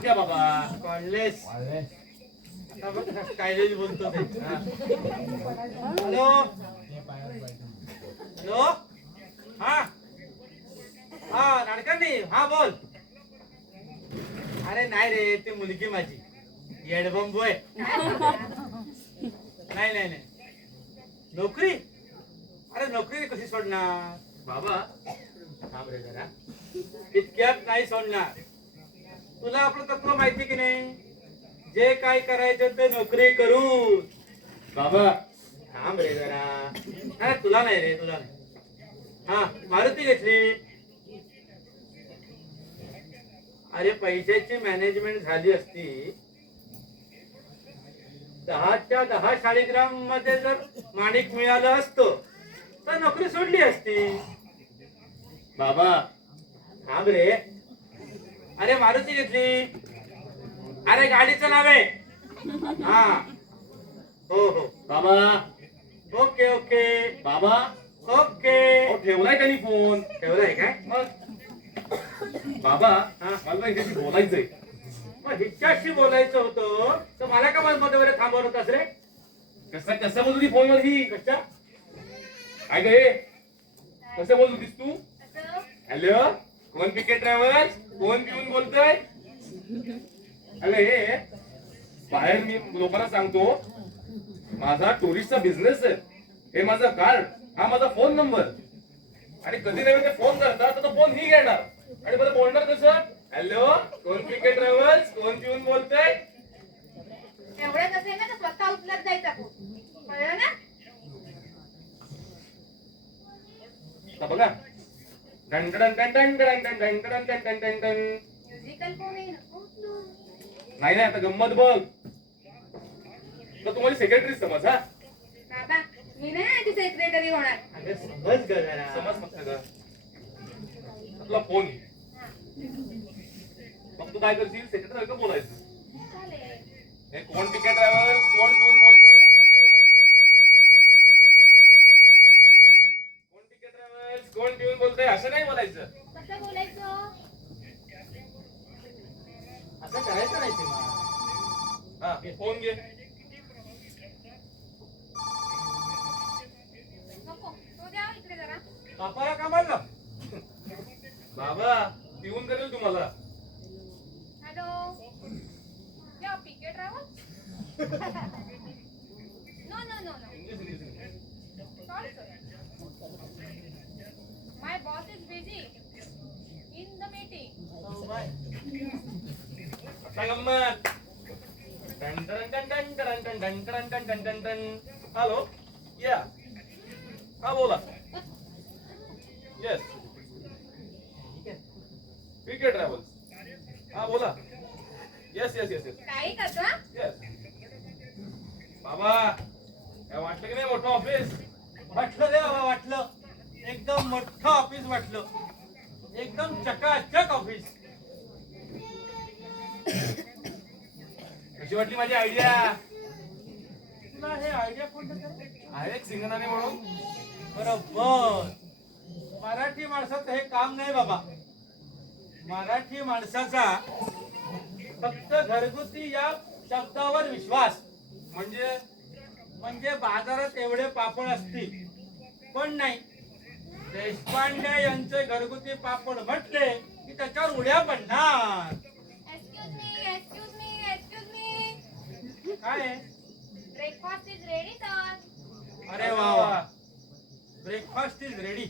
क्या बाबा college stylish बोलतो ते. हॅलो हॅलो हा हा नाडकर्णी हा बोल. अरे नाही रे ती मुलगी माझी येडबंबू आहे. नाही नाही नाही नोकरी. अरे नोकरी कशी सोडणार बाबा. थांब रे जरा इतक्यात नाही सोडणार. तुला आपलं तत्व माहिती की नाही. जे काय करायचं ते नोकरी करू बाबा. थांब रे जरा. नाही तुला नाही रे तुला नाही. हा मारुती घेतली. अरे पैशाची मॅनेजमेंट झाली असती 10च्या 10 शाळीग्राम मध्ये जर माणिक मिळालं असतं तर नोकरी सोडली असती बाबा. थांब रे. अरे मारुती घेतली. अरे गाडीचं नाव आहे. हा हो हो बाबा. ओके ओके बाबा. ओके ठेवलाय त्यांनी फोन. ठेवलाय काय मग बाबा. मला हिच्याशी बोलायचंय. मग हिच्याशी बोलायचं होतं तर मला का मध्ये थांबवत होतास रे. कसं कसं बोलत होती फोनवर ही. कशा काय गे कसं बोलत होतीस तू. हॅलो कोण क्रिकेट ट्रॅव्हल्स. कोण पिऊन बोलतोय. अरे हे बाहेर मी लोकांना सांगतो माझा टुरिस्टचा बिझनेस आहे. हे माझं कार्ड. हा माझा फोन नंबर. आणि कधी नवीन ते फोन करतात तर तो फोन ही घेणार आणि बरं बोलणार कसं. हॅलो कोण क्रिकेट ट्रॅव्हल्स. कोण पिऊन बोलतोय. एवढं कसं ना तर स्वतः उचलत जायचा फोन. कळलं ना. बघा done done done done done done done done done done done done. Musical phone आहे नको. नाही नाही आता गंमत बघ. तर तुम्हाला सेक्रेटरी समज. हा बाबा मी नाही आधी सेक्रेटरी होणार. अगं समज ग जरा. समज फक्त ग. तुला फोन घे. मग तू काय करशील सेक्रेटरी का बोलायचं. चालेल. हे कोण टिकेट ड्रायव्हर कोण पिऊन बोलतोय असं नाही बोलायचं. कोण टिकेट ड्रायव्हर कोण पिऊन बोलतोय असं नाही बोलायचं. कसं बोलायचं. असं करायचं नाही ते. हा फोन घे. नको तो द्या इकडे जरा. बापाला कामाला बाबा पिऊन करेल तुम्हाला. Hello yeah PK travel. No no no no sorry sir. My boss is busy in the meeting. गंमत. टन टन टन टन टन टन टन टन टन टन टन टन. हॅलो या हा बोला. Yes cricket travels. हा बोला. येस येस येस येस काही कसं. येस बाबा काय वाटलं की नाही मोठं ऑफिस. वाटलं रे बाबा वाटलं. एकदम मोठं ऑफिस वाटलं. एकदम चकाचक ऑफिस. कशी वाटली माझी आयडिया. तुला हे आयडिया कोणतं आहे. एक सिंगनाने म्हणून. बरोबर. मराठी माणसाचं हे काम नाही बाबा. मराठी माणसाचा फक्त घरगुती या शब्दावर विश्वास. म्हणजे बाजारात एवढे पापड असतील पण नाही. देशपांडे यांचे घरगुती पापड म्हटले की त्याच्यावर उड्या पडणार. Excuse me excuse me excuse me. काय ब्रेकफास्ट इज रेडी सर. अरे वा वा. Breakfast is ready.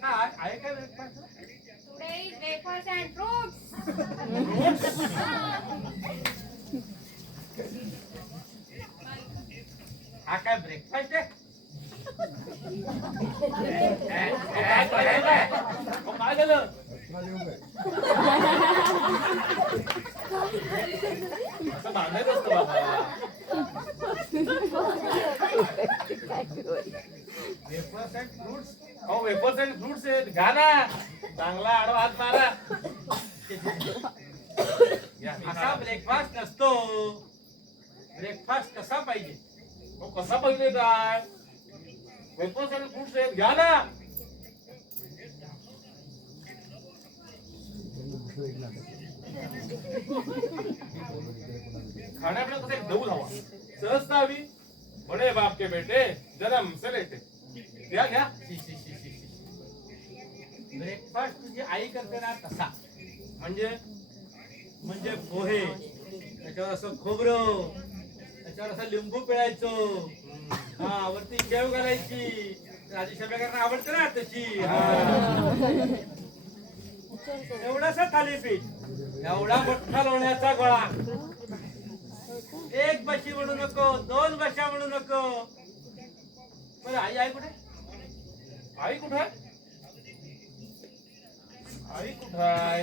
काय आहे काय breakfast. Today is wafers and fruits. Fruits काय काय झालं? असं मागायचं असतं बाबा. Wafers and fruits. अहो वेफर्स अँड फ्रुट्स आहेत, घ्या ना. चांगला आडवा हात मारा. असा ब्रेकफास्ट नसतो. ब्रेकफास्ट कसा पाहिजे? कसा पाहिजे काय? वेफर्स अँड फ्रुट्स आहेत, घ्या ना. खाण्यापिण्यात कसं एक दौल हवा. सहजता हवी. बडे बाप के बेटे जन्म से लेते. घ्या घ्या. ब्रेकफास्ट तुझी आई करते ना तसा. म्हणजे पोहे, त्याच्यावर असं खोबरं, त्याच्यावर असं लिंबू पिळायचं, हा वरती शेव घालायची. राजेश प्रकारांना आवडते ना तशी. एवढासा थालीपीठ, एवढा मोठा लोण्याचा गोळा. एक बशी म्हणू नको, 2 बशा म्हणू नको. बरं आई आई कुठे? आई कुठे आहे? आई कुठे आहे?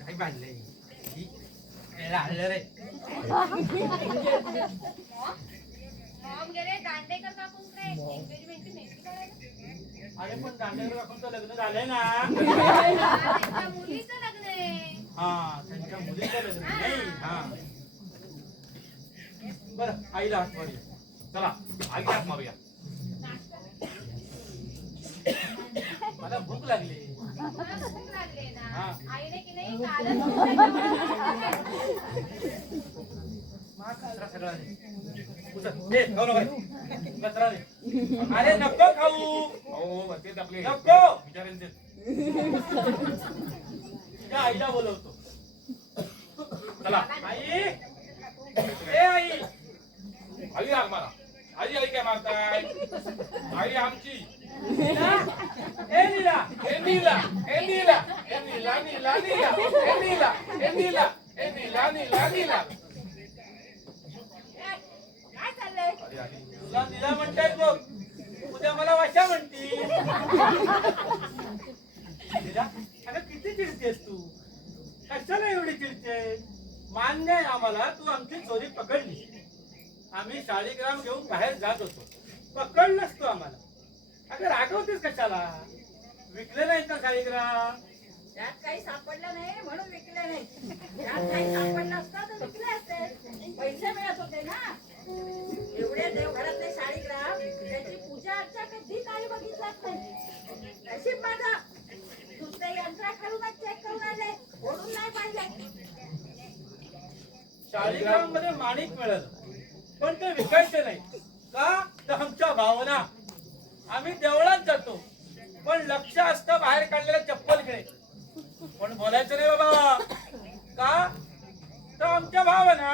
काय बांधलंय रे? मॉम गेले दांडेकर काकूंकडे एंगेजमेंटची मेहंदी काढायला. अरे पण दांडेकर काकूंचं लग्न झालंय ना. त्यांच्या मुलीचं लग्न आहे. हा त्यांच्या मुलीचं लग्न नाही. हा बरं आईला हात मारूया. चला आईला हात मारूया. मला भूक लागली. मला भूक लागली ना. हा. आईने की नाही कालच कचरा सगळा दे. उचल. दे, खाऊ नको. कचरा दे. अरे नको खाऊ. हो तेच आपले नको विचारांचे. तुझ्या आईला बोलवतो. चला आई. ए आई. आई हाक मारा. आई आई काय मारताय? आई आमची. ए नीला. ए नीला. ए नीला. ए नीला नीला नीला. ए नीला. ए नीला. ए नीला नीला नीला. काय चाललंय? तुला नीला म्हणतायत बघ. उद्या मला वाशा म्हणती. नीला, अगं किती चिडतेस तू? कशाला एवढी चिडते? मान्य आहे आम्हाला, तू आमची चोरी पकडली. आम्ही शाळीग्राम घेऊन बाहेर जात होतो, पकडलंस तू आम्हाला. अगं रागवतेस कशाला? विकले नाहीत ना शाळीग्राम? त्यात काही सापडलं नाही म्हणून विकले नाही. त्यात काही सापडलं असतं तर विकले असते. पैसे मिळत होते ना. एवढे देवघरातले शाळीग्राम त्याची पूजा अर्चा कधी काही बघितलंच नाही. नशीब माझं दुसऱ्या यंत्राकडूनच चेक करून आले, ओढून नाही पाहिले. शाळीग्राम मध्ये माणिक मिळालं, पण ते विकायचे नाही का? तर आमच्या भावना. आम्ही देवळात जातो, पण लक्ष असतं बाहेर काढलेल्या चप्पलकडे. पण बोलायचं नाही बाबा. का? तर आमच्या भावना.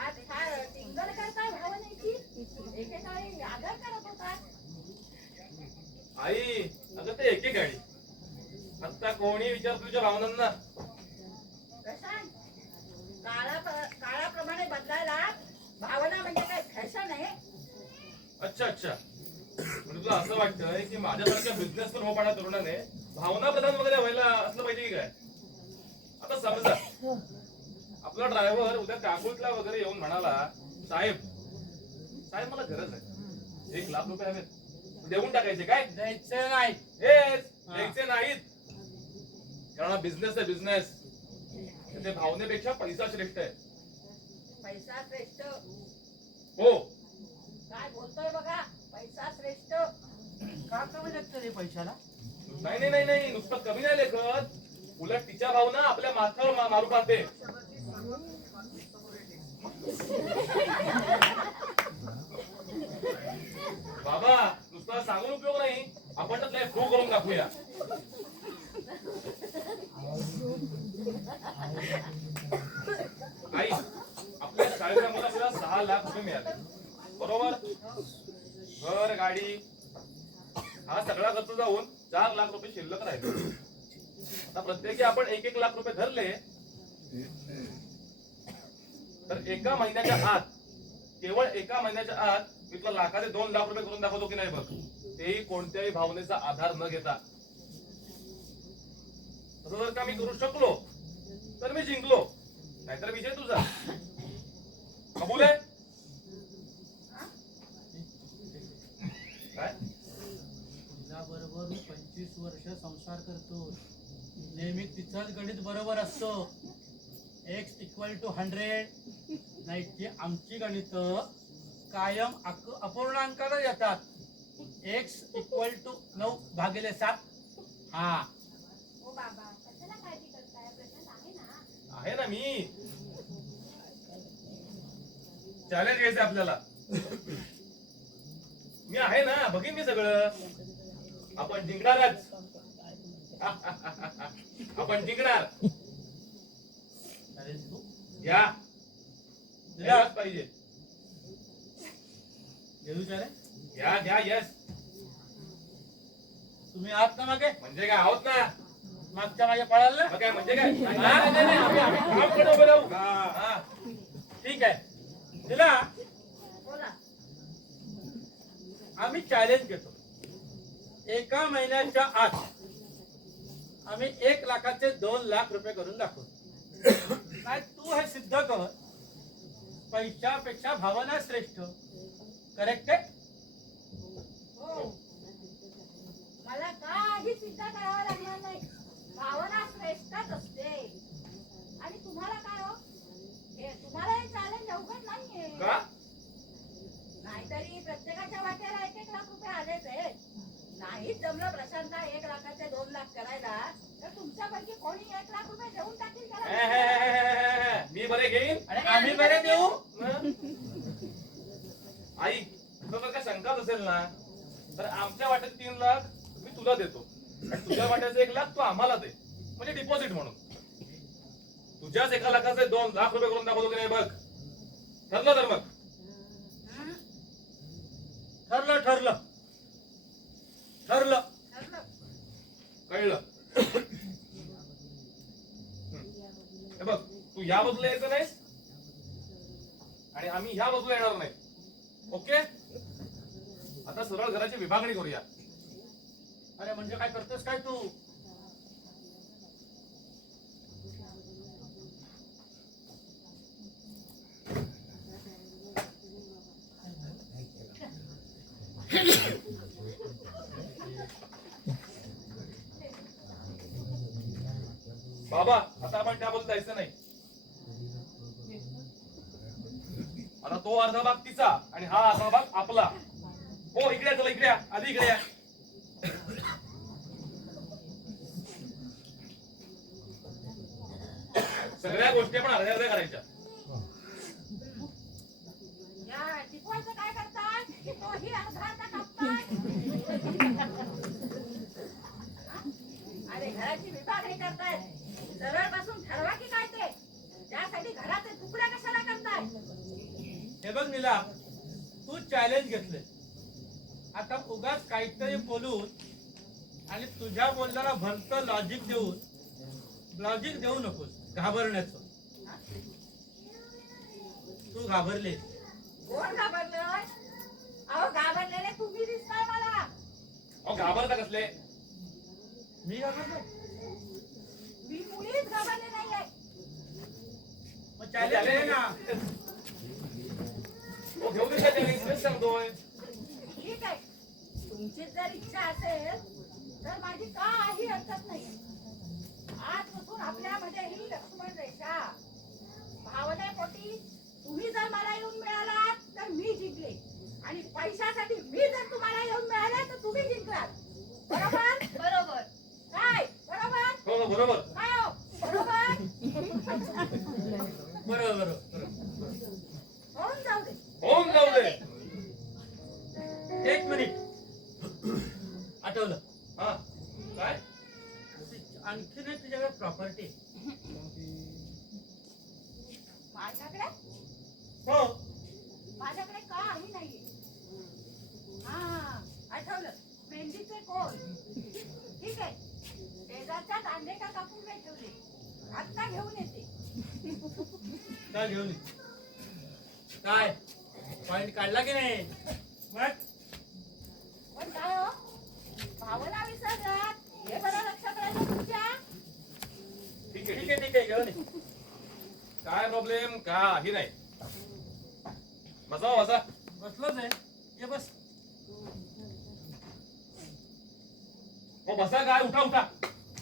आज फार टिंगल करताय भावनेची. एकेकाळी आदर करत होता. आई अगं ते एके गाडी. आता कोणी विचार तुझ्या भावनांना? कसा काळाप्रमाणे बदलायला भावना म्हणजे काय फॅशन आहे? अच्छा अच्छा. म्हणजे तुला असं वाटतंय की माझ्यासारख्या बिझनेसमन होणाऱ्या तरुणाने भावना प्रधान वगैरे व्हायला असलं पाहिजे की काय? आता समजा आपला ड्रायव्हर उद्या काकुळला वगैरे येऊन म्हणाला, साहेब साहेब मला गरज आहे, 1 लाख रुपये हवेत, देऊन टाकायचे काय? द्यायचे नाही. द्यायचे नाहीत. कारण बिझनेस आहे बिझनेस. ते भावनेपेक्षा पैसा श्रेष्ठ आहे. पैसा श्रेष्ठ हो. काय बोलतोय बघा. पैसा श्रेष्ठ. का कमी लागतं रे पैशाला? नाही नाही नाही नाही, नुसतं कमी नाही लेखत. उलट तिच्या भावना आपल्या माथ्यावर मारू पाहते. बाबा नुसतं सांगून उपयोग नाही, आपण त्याला प्रूव्ह करून दाखवूया. आई आपल्या शाळेच्या मुलाला 6 लाख रुपये मिळाले, बरोबर? घर गाडी हा सगळा खर्च जाऊन 4 लाख रुपये शिल्लक राहिले. आता प्रत्येकी आपण 1-1 लाख रुपये धरले तर एका महिन्याच्या आत, केवळ एका महिन्याच्या आत मी तुला लाखाचे 2 लाख रुपये करून दाखवतो की नाही बघ, तेही कोणत्याही भावनेचा आधार न घेता. तसं जर का मी करू शकलो तर मी जिंकलो, नाहीतर विजय तुझा. कबूल आहे? काय तुझ्याबरोबर मी 25 वर्ष संसार करतो. नेहमी तिचंच गणित बरोबर असतो. x = 100. नाही की आमची गणित कायम अपूर्णांकाला येतात. x = 9/7. हा, हो बाबा, कशाला काळजी करताय? प्रश्न आहे ना. आहे ना मी. चॅलेंज घ्यायचं आपल्याला. मी आहे ना, बघीन मी सगळं. आपण जिंकणारच. आपण जिंकणार. अरे तू या यायलाच पाहिजे. घेऊ रे, घ्या घ्या. यस तुम्ही आहात ना मागे? म्हणजे काय आहोत ना. मागच्या मागे पळाल ना? मग काय म्हणजे काय? नाही, नाही, नाही, आम्ही काम कडे उभे राहू. हा. ठीक आहे. तिला बोला. आम्ही चॅलेंज घेतो. 1 महिन्याच्या आत आम्ही 1 लाखाचे 2 लाख रुपये करून दाखवू. नाही, तू हे सिद्ध कर. पैशापेक्षा भावना श्रेष्ठ. करेक्ट आहे? हो, मला काही सिद्ध करावं लागणार नाही. भावना श्रेष्ठच असते. आणि तुम्हाला काय हो, हे तुम्हाला हे चॅलेंज अवघड नाहीये. का? नाहीतरी प्रत्येकाच्या वाट्याला 1-1 लाख रुपये आलेच आहेत. नाहीच जमलं प्रशांतला 1 लाखाचे 2 लाख करायला, तर तुमच्यापैकी कोणी 1 लाख रुपये देऊन टाकील त्याला. मी बरे घेईन. आणि आम्ही बरे देऊ. आई तुला काय शंकाच असेल ना, तर आमच्या वाट्यात 3 लाख मी तुला देतो आणि तुझ्या वाट्याचं 1 लाख तू आम्हाला दे, म्हणजे डिपॉझिट म्हणून. तुझ्याच 1 लाखाचे 2 लाख रुपये करून दाखवतो की नाही बघ. ठरलं तर मग. ठरलं ठरलं ठरलं. कळलं? हे बघ, तू या बाजूला यायचं नाहीस आणि आम्ही ह्या बाजूला येणार नाही. ओके? आता सरळ घराची विभागणी करूया. अरे म्हणजे काय करतोस काय तू? बाबा, आता आपण त्या बाजूला जायचं नाही. आता तो अर्धा भाग तिचा आणि हा अर्धा भाग आपला. हो, इकडे या, चला इकडे या. आधी इकडे या. सगळ्या गोष्टी आपण अर्ध्या अर्ध्या करायच्या. या टिपवायचं काय करताय? तोही अर्धा अर्धा कापताय. अरे घराची विभागणी करताय, सरळ बसून ठरवा की काय ते. त्यासाठी घराचे तुकडे कशाला करताय? हे बघ नीला, तू चॅलेंज घेतले. आता उगाच काहीतरी बोलून आणि तुझ्या बोलण्याला भलतं लॉजिक देऊ नकोस. घाबरण्याचं. तू घाबरले. कोण घाबरलोय? अहो घाबरलेले तुम्ही दिसताय मला. अहो, घाबरता कसले? मी घाबरलो? मी मुळीच घाबरले नाहीये. मग चॅलेंज आहे ना. हो, घेऊ दे त्या challenge. तेच सांगतोय. ठीक आहे, तुमची जर इच्छा असेल तर माझी काही हरकत नाही. आजपासून आपल्यामध्ये ही लक्ष्मण रेषा. भावनेपोटी तुम्ही जर मला येऊन मिळालात तर मी जिंकले, आणि पैशासाठी मी जर तुम्हाला येऊन मिळाले तर तुम्ही जिंकलात. बरोबर? बरोबर. काय बरोबर? हो, बरोबर. काय हो बरोबर? बरोबर. होऊन जाऊ दे. होऊन जाऊ दे. 1 मिनिट. आठवलं. हा, काय? आणखीन एक तुझ्याकडे प्रॉपर्टी. माझ्याकडे हो. माझ्याकडे काही नाहीये. हा, आठवलं. मेंढीचे कोण. ठीक आहे, शेजारच्या दांडे का कापून नाही ठेवले. आत्ता घेऊन येते. काय घेऊन ये. काय पॉइंट काढला की नाही? मग पण काय हो भावना विसरलात हे बरं लक्षात राहिलं तुमच्या. ठीक आहे ठीक आहे ठीक आहे घेऊन ये. काय प्रॉब्लेम काही नाही. बसा बसा. बसलोच आहे ये बस. हो बसा काय उठा उठा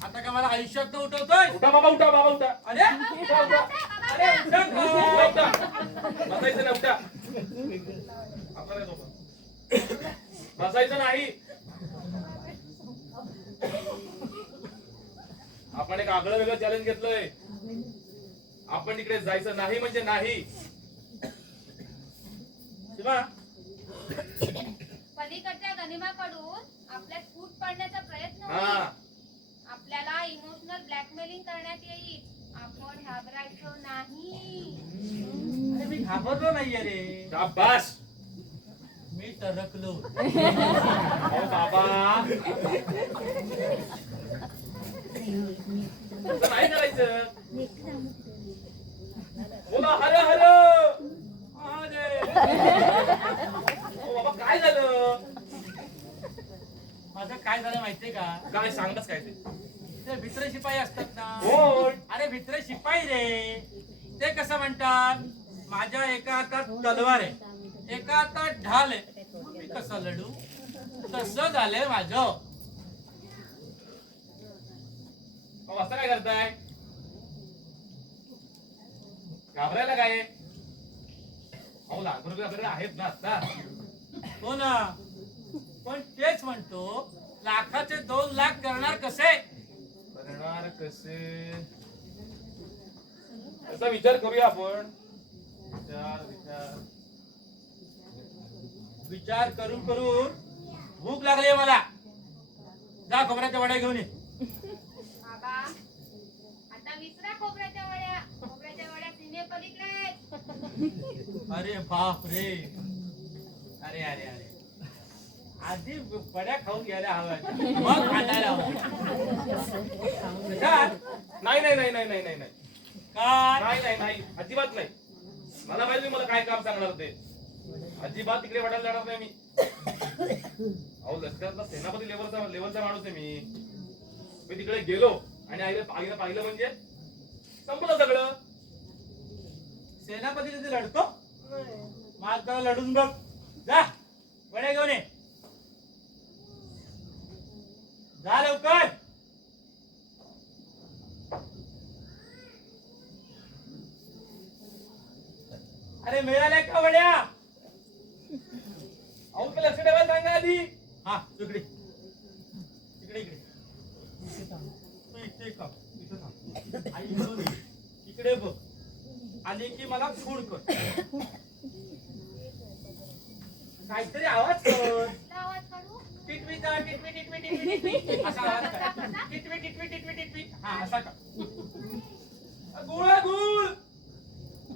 आता का मला आयुष्यात न उठवतोय. उठा बाबा उठा बाबा उठा. अरे उठा उठा अरे उठा उठा का? उठा. बसायचं नाही उठा. आता नाही झोपा. बसायचं नाही. आपण एक आगळं वेगळं चॅलेंज घेतलंय. आपण तिकडे जायचं नाही म्हणजे नाही. शिवा पलीकडच्या गनिमाकडून आपल्यात फूट पाडण्याचा प्रयत्न हा होईल. आपल्याला इमोशनल ब्लॅकमेलिंग करण्यात येईल. आपण घाबरायचं नाही. अरे मी घाबरलो नाहीये रे. शाबास. मी टरकलो. अहो बाबा तसं नाही करायचं. बोला हर हर. अरे ओ बाबा काय झालं. माझं काय झालं माहितीये का? काय सांगताच काय ते. ते भित्र शिपाई असतात ना. कोण. अरे भित्र शिपाई रे. ते कसं म्हणतात माझ्या एका हातात तलवार आहे एका हातात ढाल आहे. मग मी कसं लढू. तसं झालंय माझं. अहो, असं काय करताय. घाबरायला काय आहे? अहो लाखो रुपये आपल्याकडे आहेत ना आता. हो ना. पण तेच म्हणतो लाखाचे 2 लाख करणार कसे. करणार कसे. असा विचार करूया आपण. विचार विचार करून करून भूक लागली मला. जा खोबऱ्याच्या वड्या घेऊन ये. बाबा आता विसरा खोबऱ्याच्या वड्या. खोबऱ्याच्या वड्या सीमेपलीकडे आहेत. अरे बाप रे. अरे अरे अरे आधी वड्या खाऊन घ्यायला हव्या मग खायला हवं. नाही नाही नाही नाही नाही नाही नाही काय नाही नाही नाही अजिबात नाही. मला माहिती मला काय काम सांगणार ते. अजिबात तिकडे वाटायला जाणार नाही मी. अहो लष्करातला सेनापती लेवलचा माणूस आहे मी तिकडे गेलो आणि आईला पाहिलं म्हणजे संपलं सगळं. सेनापती तिथे लढतो. माझ त्याला लढून बघ. जा वड्या घेऊन ये. जा लवकर. अरे मिळाल्या का वड्या. अहो तुम्ही लक्ष ठेवायला सांगा आधी. हा इकडे इकडे इकडे तू इथे का इथे थांब. आई इकडून ये. इकडे बघ. आली की मला फोन कर. काहीतरी आवाज कर. कुठला आवाज काढू. टिटवीचा टिटवी टिटवी टिटवी टिटवी असा आवाज कर. टिटवी टिटवी टिटवी टिटवी हा असा कर. गुळ गुळ.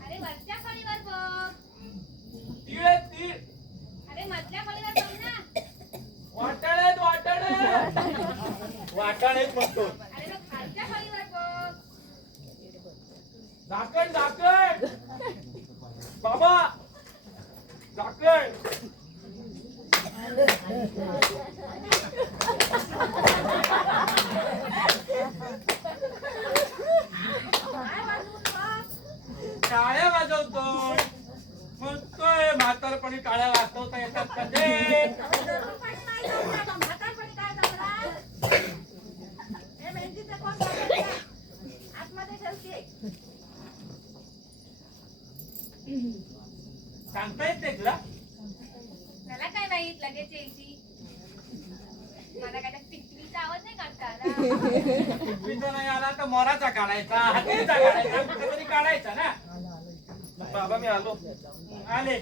अरे वरच्या फळीवर बघ. तीळ आहे, तीळ. अरे मधल्या फळीवर बघ ना. वाटाणे आहेत, वाटाणे. वाटाणे म्हणतो. अरे मग खालच्या फळीवर बघ. झाकण झाकण. बाबा झाकण. काय वाजवून बघ. टाळ्या वाजवतो. म्हणतोय म्हातारपणी टाळ्या वाजवता येतात का ते. तरुणपणी नाही जमणार का? म्हातारपणी काय जमणार. हे मेहंदीचं कोण वाजवतंय? आतमध्ये ठेवते. सांगता येत नाही तुला. मला काय माहित लगेच येईल ती. मला काय त्या टिटवीचा आवाज नाही काढता आला. टिटवीचा नाही आला तर मोराचा काढायचा हत्तीचा काढायचा कुठेतरी काढायचा ना. बाबा मी आलो. आले.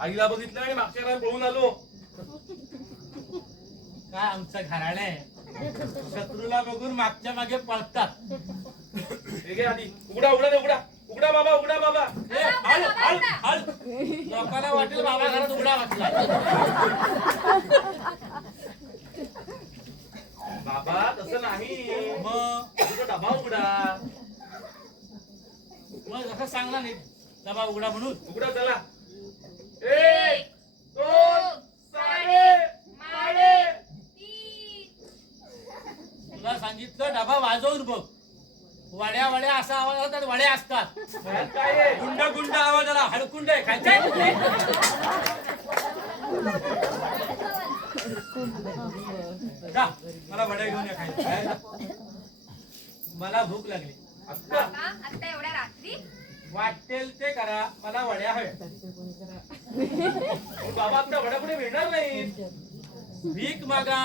आईला बघितलं आणि मागच्या वेळेला पळून आलो. काय आमचं घराणं आहे. शत्रूला बघून मागच्या मागे पळतात. हे घे आधी. उघडा उघडा दे उघडा. उघडा बाबा उघडा बाबा. ए, हल, हल, हल. लोकांना वाटेल बाबा घरात उघडा वाचला. बाबा तसं नाही. मग तुझा डबा उघडा. मग जसं सांगला नाही डबा उघडा म्हणून. उघडा चला. ए तुला सांगितलं डबा वाजवून बघ. वड्या वड्या असा आवाज होतात, वड्या असतात. त्यात काय आहे? गुंड गुंड आवाज आला, हडकुंड आहे खायचंय. जा, मला वड्या घेऊन या खायला. मला भूक लागली. अक्का, काका आता एवढ्या रात्री वाटेल ते करा, मला वड्या हव्या. बाबा आता वड्या पुढे मिळणार नाही. भीक मागा,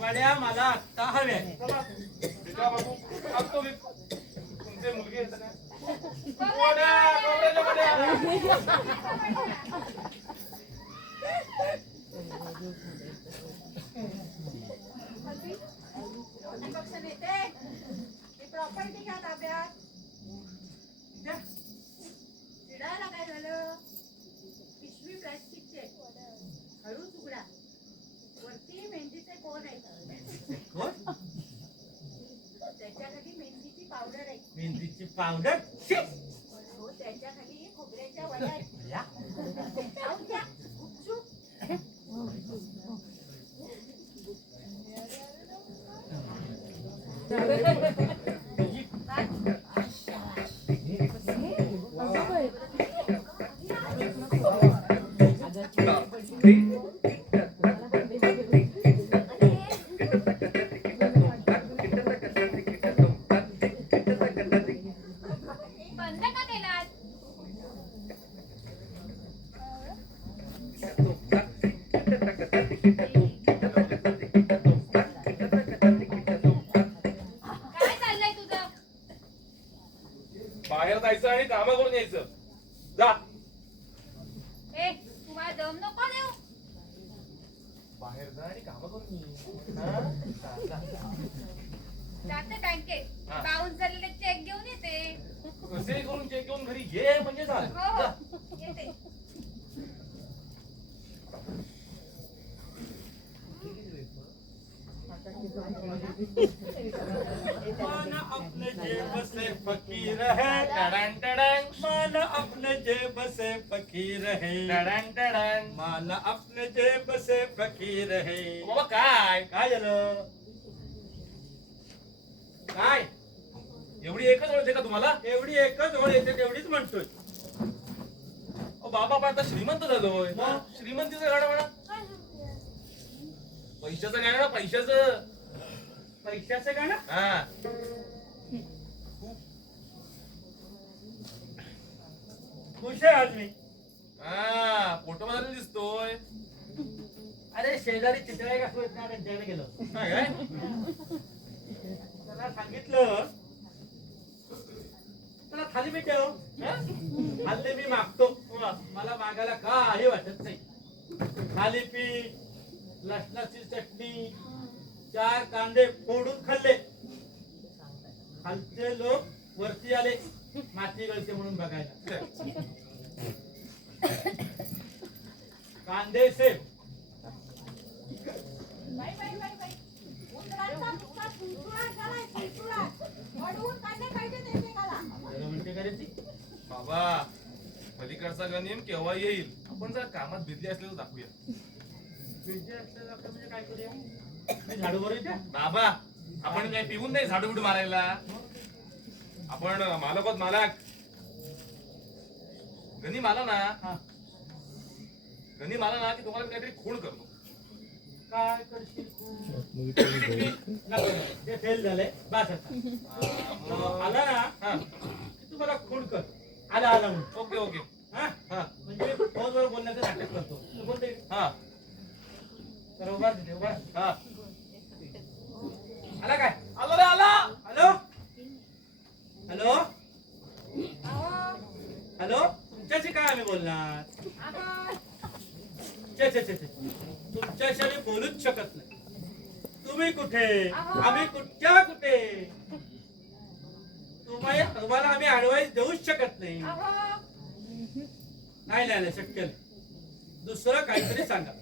वड्या मला आत्ता हव्या. विका बाबू टाकतो मी. तुमचे मुलगी आहेत का? कोंबड्या, कोंबड्याच्या वड्या. पक्ष नेते ही प्रॉपर्टी घ्या ताब्यात. चिडायला काय झालं? पिशवी प्लास्टिकचे हळूच उघडा. वरती मेहंदीचे कोण आहेत? कोण? त्याच्या खाली मेहंदीची पावडर आहे. मेहंदीची पावडर. हो, त्याच्या खाली खोबऱ्याच्या वड्या आहेत. या. जाऊन द्या. गुपचूप. बंद का केलात? काय चाललंय तुझं? बाहेर जायचं आणि कामं करून यायचं. जा. ए तुम्हाला दम नको देऊ. बाहेर जा आणि कामं करून ये. जाते बँकेत हा. बाउन्स झालेले चेक घेऊन येते. कसे करून चेक घेऊन घरी ये म्हणजे झालं. हो जा. हो येते. मन अपने जेब से फकीर है. टडन टडन. मन अपने जेब से फकीर है. टडन टडन. मन अपने जेब से फकीर है. बाबा काय काय झालं? काय एवढी एकच ओळख आहे का तुम्हाला? एवढी एकच ओळ येते तेवढीच म्हणतोय. अहो, बाबा पण आता श्रीमंत झालोय. मग? श्रीमंतीचं गाणं म्हणा. पैशाचं गाणं ना, पैशाचं. पैशाचं गाणं. हा. खुश आहे आज मी. हा फोटो मध्ये दिसतोय. अरे शेजारी चित्राई का ना त्यांच्याकडे गेलो. काय काय? त्याला सांगितलं त्याला थालीपीठ ठेव. हल्ली मी मागतो. मला मागायला काही वाटत नाही. थालीपीठ, लसणाची चटणी, 4 कांदे फोडून खाल्ले. खालचे लोक वरती आले माती गळते म्हणून बघायला. कांदे सेब. बाई, बाई, बाई, बाई. उंदरांचा नुसता तुळतुळाट झालाय, तुळतुळाट. वडवून काढले पाहिजे एकेकाला. म्हणते करायची. बाबा पलीकडचा गणिम केव्हा येईल? आपण जर कामात बिझी असलेलं दाखवूया. बिझी असलेलं आपण म्हणजे काय करूया? मी झाडूवर येते. बाबा आपण काय पिऊन नाही झाडू बिडू मारायला. आपण मालक आहोत मालक. गणिम आला ना, हा. गणिम आला ना की तुम्हाला मी काहीतरी खूण करतो. काय करशील तू? नको, ते फेल झालंय. बस आता. आला ना हा. की तू मला खूण कर. आला आला म्हणून. Okay okay. हा? हा म्हणजे फोनवर बोलण्याचं नाटक करतो. तू बोलते हा तर उभा तिथे उभा. हा. आला काय? आलो रे आला. हॅलो हॅलो अहो, हॅलो तुमच्याशी काय आम्ही बोलणार? अहो, छे छे छे छे. तुमच्याशी आम्ही बोलूच शकत नाही. तुम्ही कुठे? आम्ही कुठच्या कुठे? तुम्हाला आम्ही ऍडवाइस देऊच शकत नाही. अहो. नाही नाही नाही, शक्य नाही. दुसरं काहीतरी सांगा.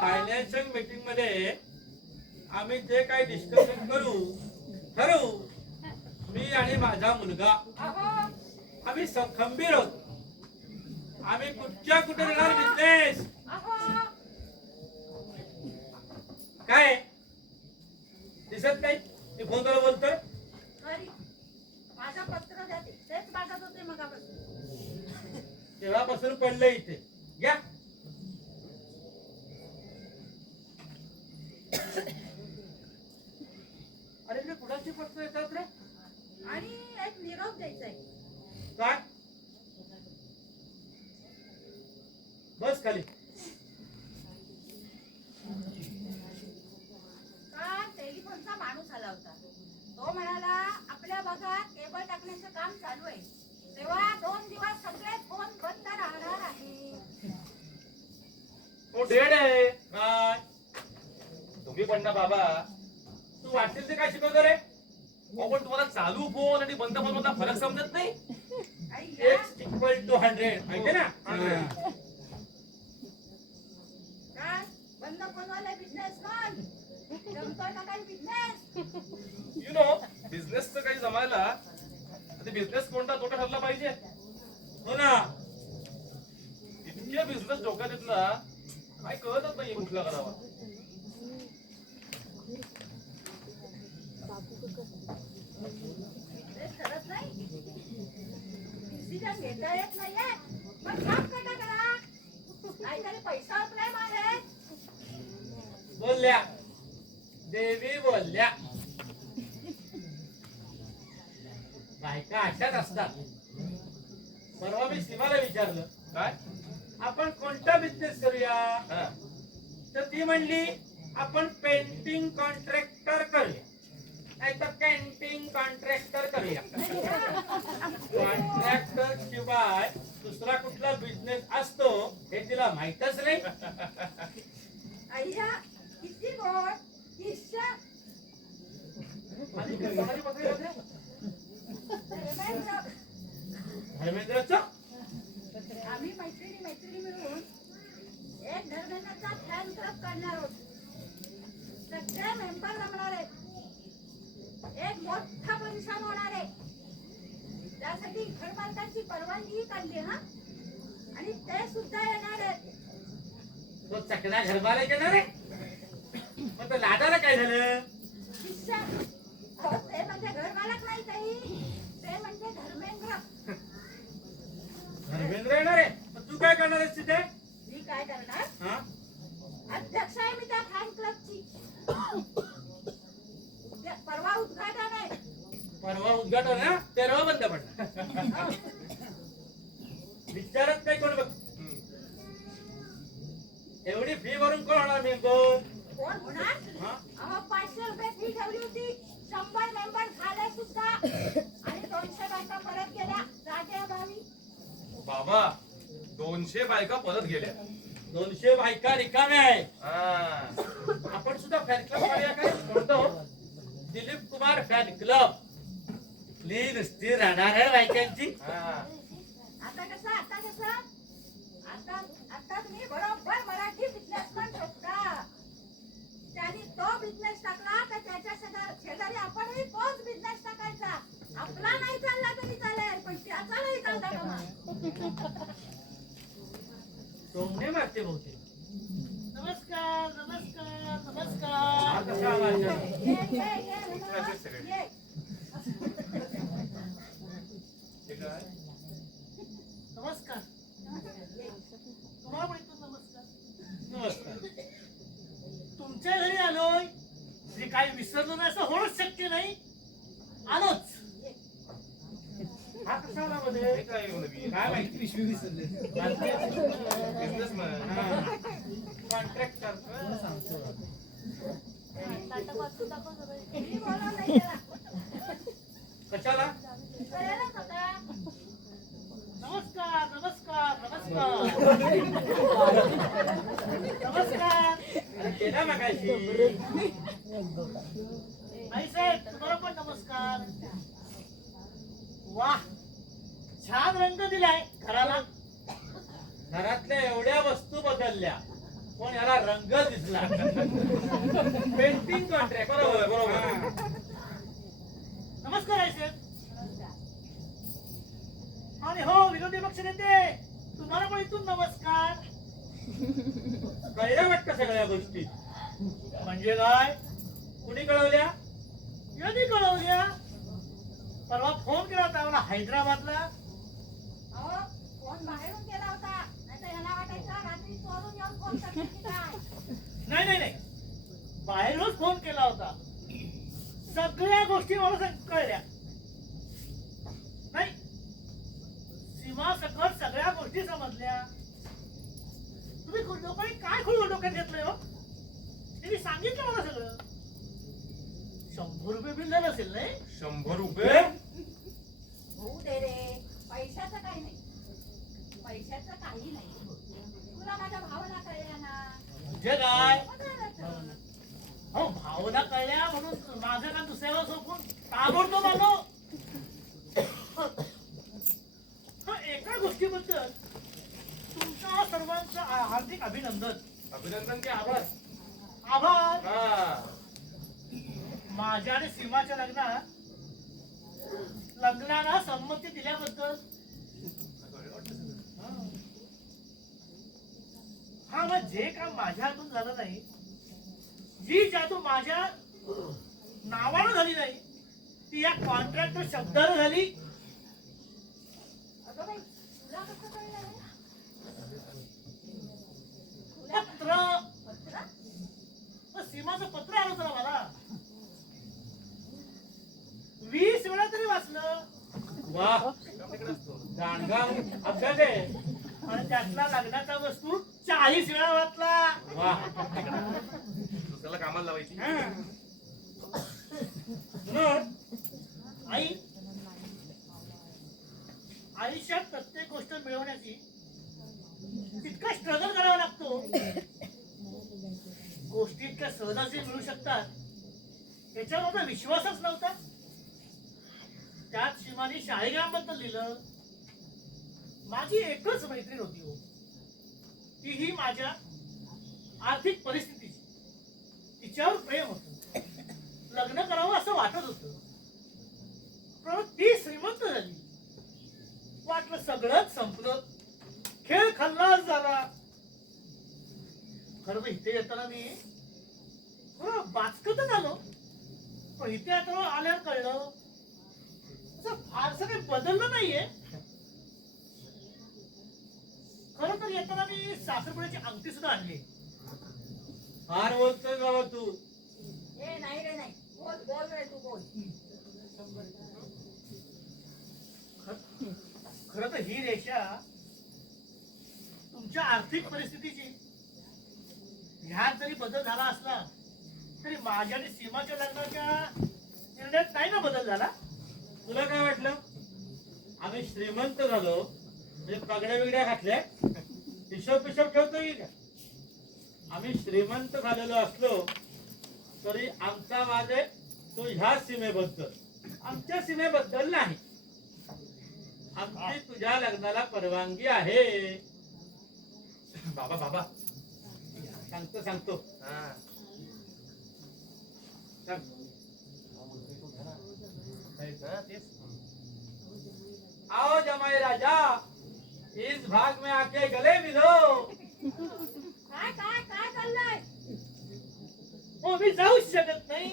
फायनान्शियल मीटिंग मध्ये आम्ही जे काही डिस्कशन करू ठरवू, मी आणि माझा मुलगा आम्ही खंबीर आहोत. आम्ही कुठच्या कुठे देणार बिझनेस. काय दिसत नाही मी फोनवर बोलतोय. तरी माझं पत्र द्या ते. तेच मागत होते मगापासून. तेव्हापासून पडलंय इथे. या अरे इकडे कुणाची पत्र येतात रे? आणि एक निरोप द्यायचा आहे. काय? बस खाली. काल टेलिफोनचा माणूस आला होता. तो म्हणाला आपल्या भागात केबल टाकण्याचं काम चालू आहे. तेव्हा 2 दिवस सगळे फोन बंद राहणार आहे. तो डेड आहे काय? तुम्ही पण ना बाबा, तू वाटेल ते काय शिकवतो रे? अहो, पण तुम्हाला चालू फोन आणि बंद फोन मधला फरक समजत नाही. आई या. X equal to 100 माहिती ना? काय बंद फोनवाले बिझनेसमॅन जमतोय का काही बिझनेस? यु नो, बिझनेसचं काही जमायला ते बिझनेस कोणता तोटा ठरला पाहिजे. हो ना. इतके बिझनेस डोक्यात येत ना, काय कळतच नाही कुठला करावा. बिझनेस करत नाही. डिसिजन घेता येत नाहीये. मग काम कटा करा. नाहीतरी पैसा नाही मागे. बोलल्या देवी बोलल्या. बायका अशाच असतात. परवा मी सीमाला विचारलं काय? आपण कोणता बिझनेस करूया, हा. तर ती म्हणली आपण पेंटिंग कॉन्ट्रॅक्टर करूया, नाही तर कॅन्टीन कॉन्ट्रॅक्टर करूया. कॉन्ट्रॅक्टर शिवाय दुसरा कुठला बिझनेस असतो हे तिला माहीतच नाही. अय्या किती गोड किस्सा. धर्मेंद्र, धर्मेंद्रचं आम्ही मैत्रिणी मिळून एक धर्मेंद्रचा फॅन क्लब काढणार आहोत. सगळे मेंबर जमणार आहेत. एक मोठा परिश्रम होणार आहे. त्यासाठी घरमालकांची परवानगी काढली हा, आणि ते सुद्धा येणार आहेत. तो चकना घरमाला घेणार आहे. मग तो लादाला काय झालं? किस्सा. अहो, ते म्हणजे घरमालक नाही ताई, ते म्हणजे धर्मेंद्र. धर्मेंद्र येणार आहे. मग तू काय करणार आहेस तिथे? मी काय करणार? हा? अध्यक्ष आहे मी त्या फॅन क्लबची. परवा उद्घाटन आहे. परवा उद्घाटन ना, तेरवा बंद पडला. विचारत नाही कोण बघ. एवढी फी भरून कोण होणार मेंबर? कोण होणार? हा? अहो 500 रुपये फी ठेवली होती. 100 मेंबर झाले सुद्धा, आणि 200 बायका परत गेल्या जागेअभावी. बाबा, 200 बायका परत गेल्या. 200 बायका रिकाम्या आहे. हा. आपण सुद्धा फॅन क्लब काढूया काय? म्हणतो दिलीप कुमार फॅन क्लब. ली नुसती राहणार आहे बायकांची. हा. आता कसं आता तुम्ही बरोबर मराठी बिझनेसमॅन शोधता. त्यांनी तो बिझनेस टाकला तर त्याच्या शेजारी आपणही तोच बिझनेस टाकायचा. आपला नाही चालला तरी चालेल, पण त्याचा नाही चालता कामा. टोमणे मारते बहुतेक. नमस्कार नमस्कार हा नमस्कार. कसा आवाज आहे? ये, ये. हे काय? नमस्कार. तुम्हाला पण येतो नमस्कार. नमस्कार. तुमच्या घरी आलोय जे काही विसरलो नाही असं होणंच शक्य नाही. आलोच. हा कसा आला मध्ये? हे काय नवीन? काय माहिती? बिझनेसमॅन. कॉन्ट्रॅक्टर. नाटक वाचून दाखव सगळे. मी बोलवलंय त्याला. कशाला? कळलंच होता. नमस्कार नमस्कार नमस्कार नमस्कार. अरे केला मगाशी. आई साहेब तुम्हाला पण नमस्कार. वाह, छान रंग दिलाय घराला. घरातल्या एवढ्या वस्तू बदलल्या, पण याला रंग दिसला. Painting contract. बरोबर. नमस्कार आई साहेब. आणि हो विरोधी पक्ष नेते, तुम्हाला पण इथून नमस्कार. कळल्या वाटतं सगळ्या गोष्टी. म्हणजे काय? कुणी कळवल्या? हैदराबादला अहो फोन बाहेरून केला होता नाही तर ह्याला वाटायचं रात्री चोरून येऊन फोन करते की काय. नाही नाही नाही बाहेरूनच फोन केला होता. सगळ्या गोष्टी मला कळल्या. नाही सीमा सकट सगळ्या गोष्टी समजल्या. तुम्ही लोकांनी काय खुळ डोक्यात घेतलंय हो? त्यांनी सांगितलं मला सगळं. 100 रुपये बिल झालं असेल नाही? 100 रुपये? होऊ दे रे, पैशाचं काही नाही, पैशाचं काही नाही. तुला माझ्या भावना कळल्या ना. म्हणजे काय? मग झालं तर. हो भावना कळल्या म्हणून माझं का दुसऱ्याला सोपून ताबडतोब आलो. एका गोष्टीबद्दल तुमच्या सर्वांचं हार्दिक अभिनंदन. अभिनंदन की आभार? आभार. हा. माझ्या आणि सीमाच्या लग्नाला संमती दिल्याबद्दल. हा मग जे काम माझ्या हातून झालं नाही, जी जादू माझ्या नावानं झाली नाही, ती या कॉन्ट्रॅक्टर शब्दानं झाली. अगं बाई, तुला कसं कळलं रे? पत्र पत्र? सीमाचं पत्र आलं होतं ना मला. 20 वेळा तरी वाचलं. वा गाणगा अभ्यास आहे. आणि त्यातला लग्नाचा वस्तू 40 वेळा वाचला. वा दुसऱ्याला कामाला लावायची. म्हणून आई आयुष्यात प्रत्येक गोष्ट मिळवण्याची तितका स्ट्रगल करावा लागतो. गोष्टी इतक्या सहजासहजी मिळू शकतात याच्यावर माझा विश्वासच नव्हता. त्यात सीमाने शाळेग्राम बद्दल लिहिलं. माझी एकच मैत्रीण होती हो, तीही माझ्या आर्थिक परिस्थितीची. तिच्यावर प्रेम होतं, लग्न करावं असं वाटत होतं. पण ती श्रीमंत झाली. वाटलं सगळंच संपलं, खेळ खल्लास झाला. खरं तर इथे येताना मी बाचकतच आलो, पण इथे आता आल्यावर कळलं असं फारसं काही बदललं नाहीये. खरं तर येताना मी साखरपुड्याची अंगठी सुद्धा आणली. फार बोलतोय बाबा तू. ए नाही रे नाही, बोल बोल रे तू बोल. खरं तर ही रेषा तुमच्या आर्थिक परिस्थितीची. ह्यात जरी बदल झाला असला तरी माझ्या आणि सीमाच्या लग्नाच्या निर्णयात नाही ना बदल झाला. तुला काय वाटलं आम्ही श्रीमंत झालो म्हणजे पगड्या बिगड्या घातल्या हिशोब पिशोब ठेवतो की काय? आम्ही श्रीमंत झालेलो असलो तरी आमचा वाद आहे तो ह्या सीमेबद्दल, आमच्या सीमेबद्दल नाही. आमची तुझ्या लग्नाला परवानगी आहे. बाबा बाबा. सांगतो सांगतो हा. सांग. हा, तेच. आओ जमाई राजा, इस भाग में आके गले मिलो. काय काय काय चाललंय? हो मी जाऊच शकत नाही.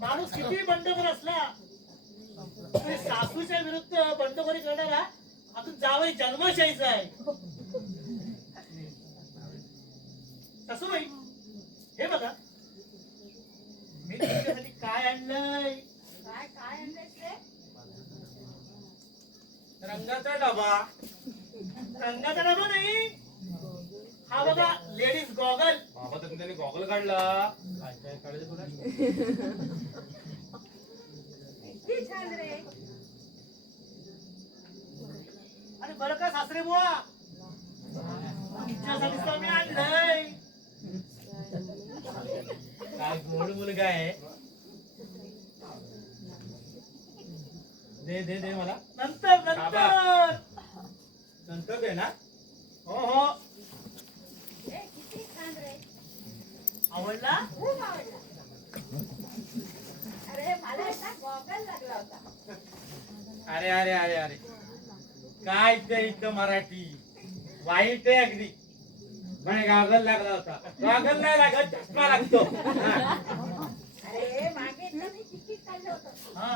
माणूस किती बंडखोर असला तरी सासूच्या विरुद्ध बंडखोरी करणारा अजून जावई जन्मशाहीचा आहे. सासूबाई हे बघा, मी तुमच्यासाठी काय आणलंय. काय काय आणलंयस रे? रंगाचा डबा. रंगाचा डबा नाही, हा बघा लेडीज गॉगल. बाबा तर त्याने गॉगल काढला. काय काय काढायचं तुला? किती छान रे. आणि बरं का सासरे बुवा, तुमच्यासाठी तर मी आणलंय. काय गोड मुलगा आहे. दे दे दे मला. नंतर नंतर नंतर दे ना. हो हो. ए किती छान रे. आवडला. खूप आवडला. अरे मला एकदा गॉगल लागला होता. अरे अरे अरे अरे काय ते इथं मराठी वाईट आहे अगदी. म्हणे गागल लागला होता. गागल नाही लागत, चष्मा लागतो. हा. अरे मागे तर मी तिकीट काढलं होतं. हा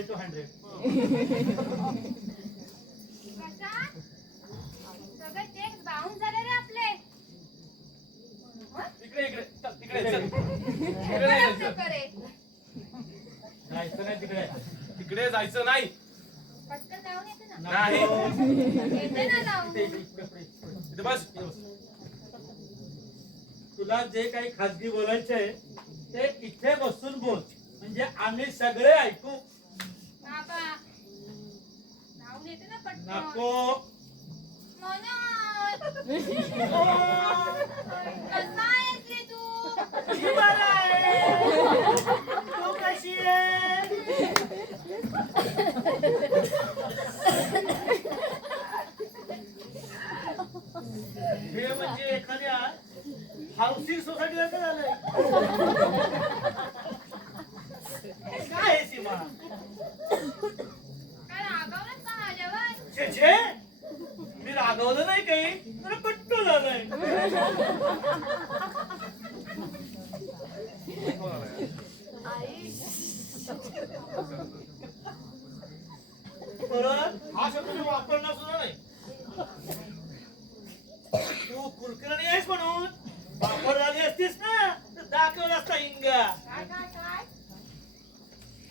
इक्वल टू 100. प्रशांत, सगळे चेक्स बाउन्स झाले रे आपले. इकडे इकडे चल, इकडे चल. बरं पेपर आहे. जायचं नाही तिकडे. तिकडे जायचं नाही. पटकन जाऊन येते ना. नाही. येते ना जाऊन. इथे बस. तुला जे काही खाजगी बोलायचंय ते इथे बसून बोल, म्हणजे आम्ही सगळे ऐकू. बाबा, जाऊन येते ना पटकन. नको. मनोज, कसा आहेस रे तू? मी बरा आहे. तू कशी आहे? हे म्हणजे एखाद्या हाऊसिंग सोसायटीला काय झालंय? काय आहे सीमा? काय रागावलंस का माझ्यावर? छे छे, मी रागवलं नाही काही, तर कट्टू झालंय. परत हा शब्द मी वापरणार सुद्धा नाही. तू कुरकुरणी आहेस म्हणून वापर झाली असतीस ना तर दाखवला असता इंगा. काय काय काय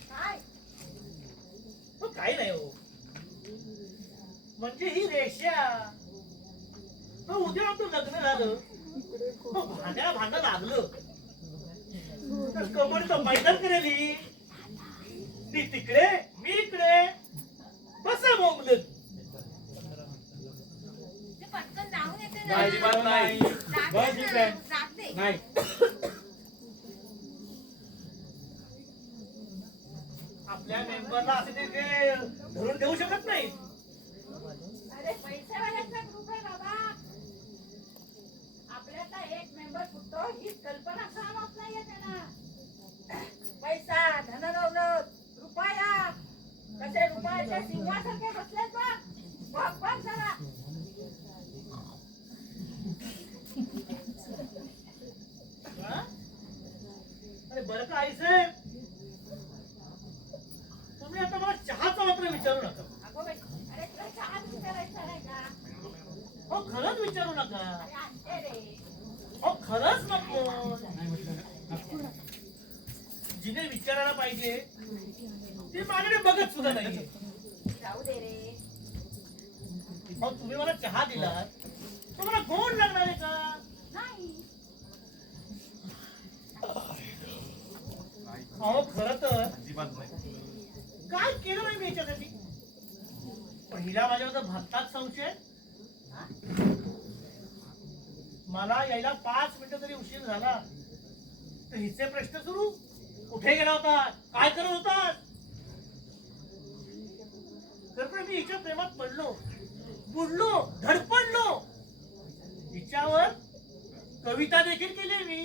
काय हो, काही नाही हो. म्हणजे ही रेषा हो, उद्या आमचं लग्न झालं हो, भांड्याला भांडं लागलं तर कमरचं मैदान करेल ही. ती तिकडे मी इकडे बसा बोंबलत. ते पटकन जाऊन येते ना. अजिबात नाही. जाते बस ना, इकडे. जाते. नाही. आपल्या मेंबरला असे ते काही धरून देऊ शकत नाही. अरे पैसेवाल्यांचा ग्रुप आहे बाबा. आपल्यातला एक मेंबर फुटतो ही कल्पना सहमत नाहीये त्यांना. पैसा, धनदौलत, रुपया कसे रुपयाच्या सिंहासारखे बसलेत बघ. बघ जरा. हा? अरे बरं का आईसाहेब, तुम्ही आता मला चहाचा मात्र विचारू नका. अगो बाई, अरे तुला चहा विचारायचा नाही का? हो, खरंच विचारू नका. अरे आणते रे. हो, खरंच नको. जिने विचारायला पाहिजे ते माझ्याकडे बघत सुद्धा नाहीये. जाऊ दे रे. हो, तुम्ही मला चहा दिला तो मला गोड लागणार आहे का? नाही. अहो, खरं तर अजिबात नाही. काय केलं नाही मी याच्यासाठी. पहिला माझ्याबद्दल भक्तात संशय. मला यायला 5 मिनिटं तरी उशीर झाला तर हिचे प्रश्न सुरू. कुठे गेला होता, काय करत होता. तर मी हिच्या प्रेमात पडलो, बुडलो, धडपडलो. हिच्यावर कविता देखील केली मी.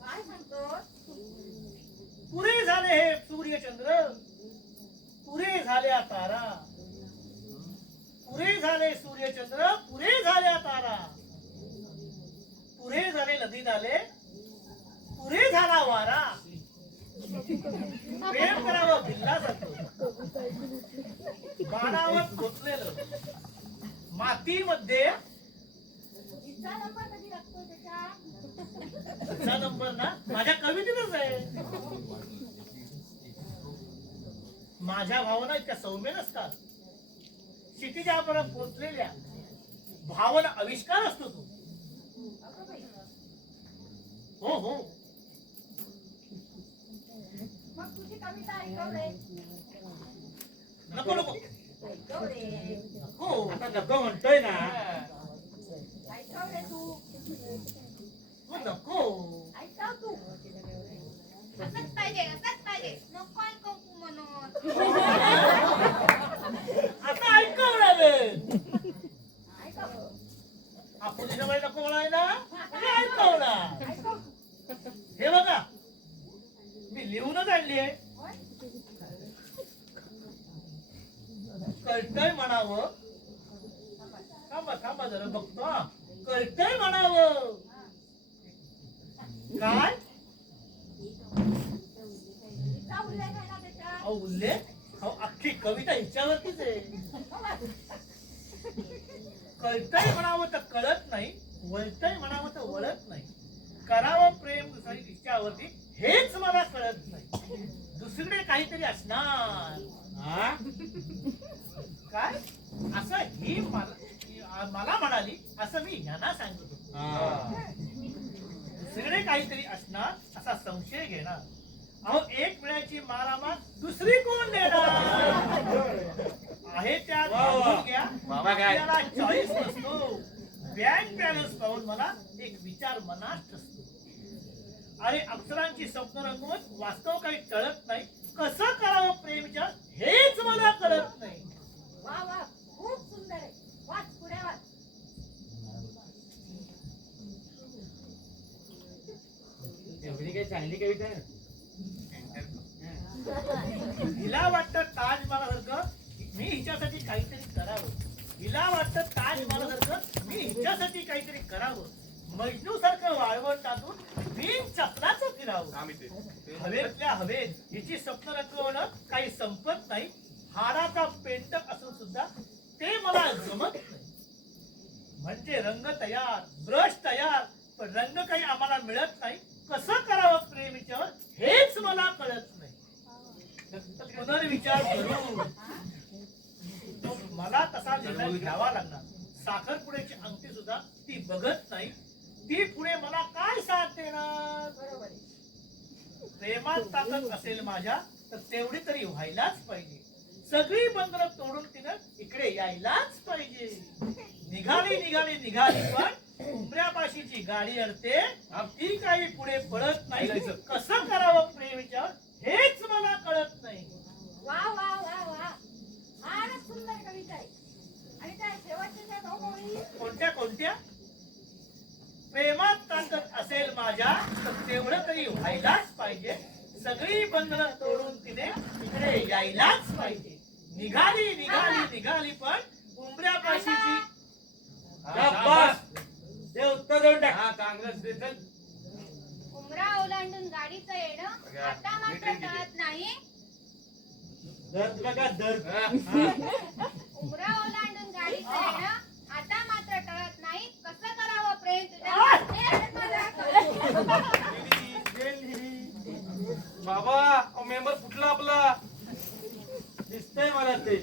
काय सांगतो? पुरे झाले हे सूर्यचंद्र, पुरे झाल्या तारा, पुरे झाले सूर्यचंद्र, पुरे झाल्या तारा, पुरे झाले नदी नाले, पुरे झाला वारा. प्रेम करावं भिल्लासारखं बाणावर पोचलेलं मातीमध्ये. हिचा नंबर कधी लागतो त्याच्या? तिचा नंबर ना माझ्या कवितेतच आहे. माझ्या भावना इतक्या सौम्य नसतात. क्षितिजापर्यंत पोचलेल्या भावना आविष्कार असतो तो. अगं बाई, हो हो. मग तुझी कविता ऐकव रे. नको नको. ऐकव रे. हो. आता नको म्हणतोय ना. ऐकव रे तू. हो, नको. ऐकव तू. असंच पाहिजे, असंच पाहिजे. नको ऐकव तू मनोज. आता ऐकवणार रे. ऐकव. आपण तिच्यामुळे नको म्हणाले ना म्हणजे ऐकवणार. ऐकव. हे बघा मी लिहूनच आणलीये. होय? कळतंय म्हणावं. थांबा थांबा जरा बघतो हा. कळतंय म्हणावं. काय हिचा उल्लेख आहे ना त्याच्यात? अहो, उल्लेख कविता हिच्यावरतीच आहे. कळतंय म्हणावं तर कळत नाही, वळतंय म्हणावं तर वळत नाही. करावं प्रेम दुसरी तिच्यावरती हेच मला कळत नाही. दुसरीकडे काहीतरी असणार. हा? काय असं ही मला म्हणाली असं मी यांना सांगत होतो. हा. दुसरीकडे काहीतरी असणार असा संशय घेणार. अहो एक वेळाची मारामार दुसरी कोण देणार आहे त्यात वा, वा. बघून घ्या. बाबा काय? आपल्याला चॉईस नसतो. बँक बॅलन्स पाहून मला एक विचार मनात ठसतो. अरे अक्षरांची स्वप्न रंगवून वास्तव काही टळत नाही. कसं करावं प्रेमच्या हेच मला कळत नाही. वा वा खूप सुंदर आहे. वाच पुढे वाच. एवढी काही चांगली कविता आहे? हिला वाटतं ताजमहालासारखं मी हिच्यासाठी काहीतरी करावं. हिला वाटतं ताजमहालासारखं मी हिच्यासाठी काहीतरी करावं. मजनू सारखं वाळवण टाकून बिन चपलाचं फिरावं. आम्ही ते हवेतल्या हवेत हिची स्वप्न रंगवणं काही संपत नाही. हाराचा पेंटक असून सुद्धा ते मला जमत नाही. म्हणजे रंग तयार, ब्रश तयार, पण रंग काही आम्हाला मिळत नाही. कसं करावं प्रेम हिच्यावर हेच मला कळत नाही. पुनर्विचार करू मला तसा निर्णय घ्यावा लागणार. साखरपुड्याची अंगठी सुद्धा ती बघत नाही. ती पुढे मला काय साथ देणार. बरोबर आहे. प्रेमात ताकद असेल माझ्या तर तेवढी तरी व्हायलाच पाहिजे. सगळी बंधनं तोडून तिनं इकडे यायलाच पाहिजे. निघाली निघाली निघाली पण उमऱ्यापाशीची गाडी अडते. ती काही पुढे पडत नाही. कसं करावं प्रेमीच्या हेच मला कळत नाही. वा वा वा वा फारच सुंदर कविता आहे. आणि त्या शेवटच्या त्या दोन ओळी कोणत्या कोणत्या. प्रेमात ताकद असेल माझ्या तर तेवढं तरी व्हायलाच पाहिजे. सगळी बंधनं तोडून तिने इकडे यायलाच पाहिजे. निघाली निघाली निघाली पण उमऱ्यापाशीची. शाबास. ते उत्तर देऊन टाक. हा चांगलंच दे चल. उमरा ओलांडून गाडीचं येणं आता मात्र टळत नाही. दर्द बघा दर्द. हा. हा. उमरा ओलांडून गाडीचं येणं आता मात्र टळत नाही. कसं करावं प्रेम तुझ्या हेच मला कळत नाही. बाबा मेंबर कुठला आपला. दिसतंय मला ते.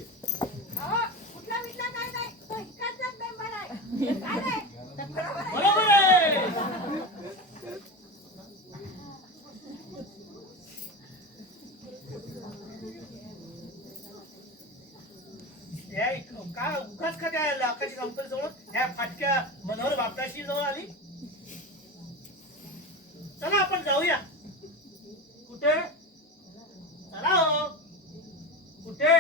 अहो कुठला विटला काय नाही. तो इकडचाच मेंबर आहे. काय नाही. बरोबर आहे. बरोबर आहे. काय उगाच का त्या लाखाची कंपनी जवळ ह्या फाटक्या मनोहर बापराशी जवळ आली. चला आपण जाऊया. कुठे चला हो. कुठे.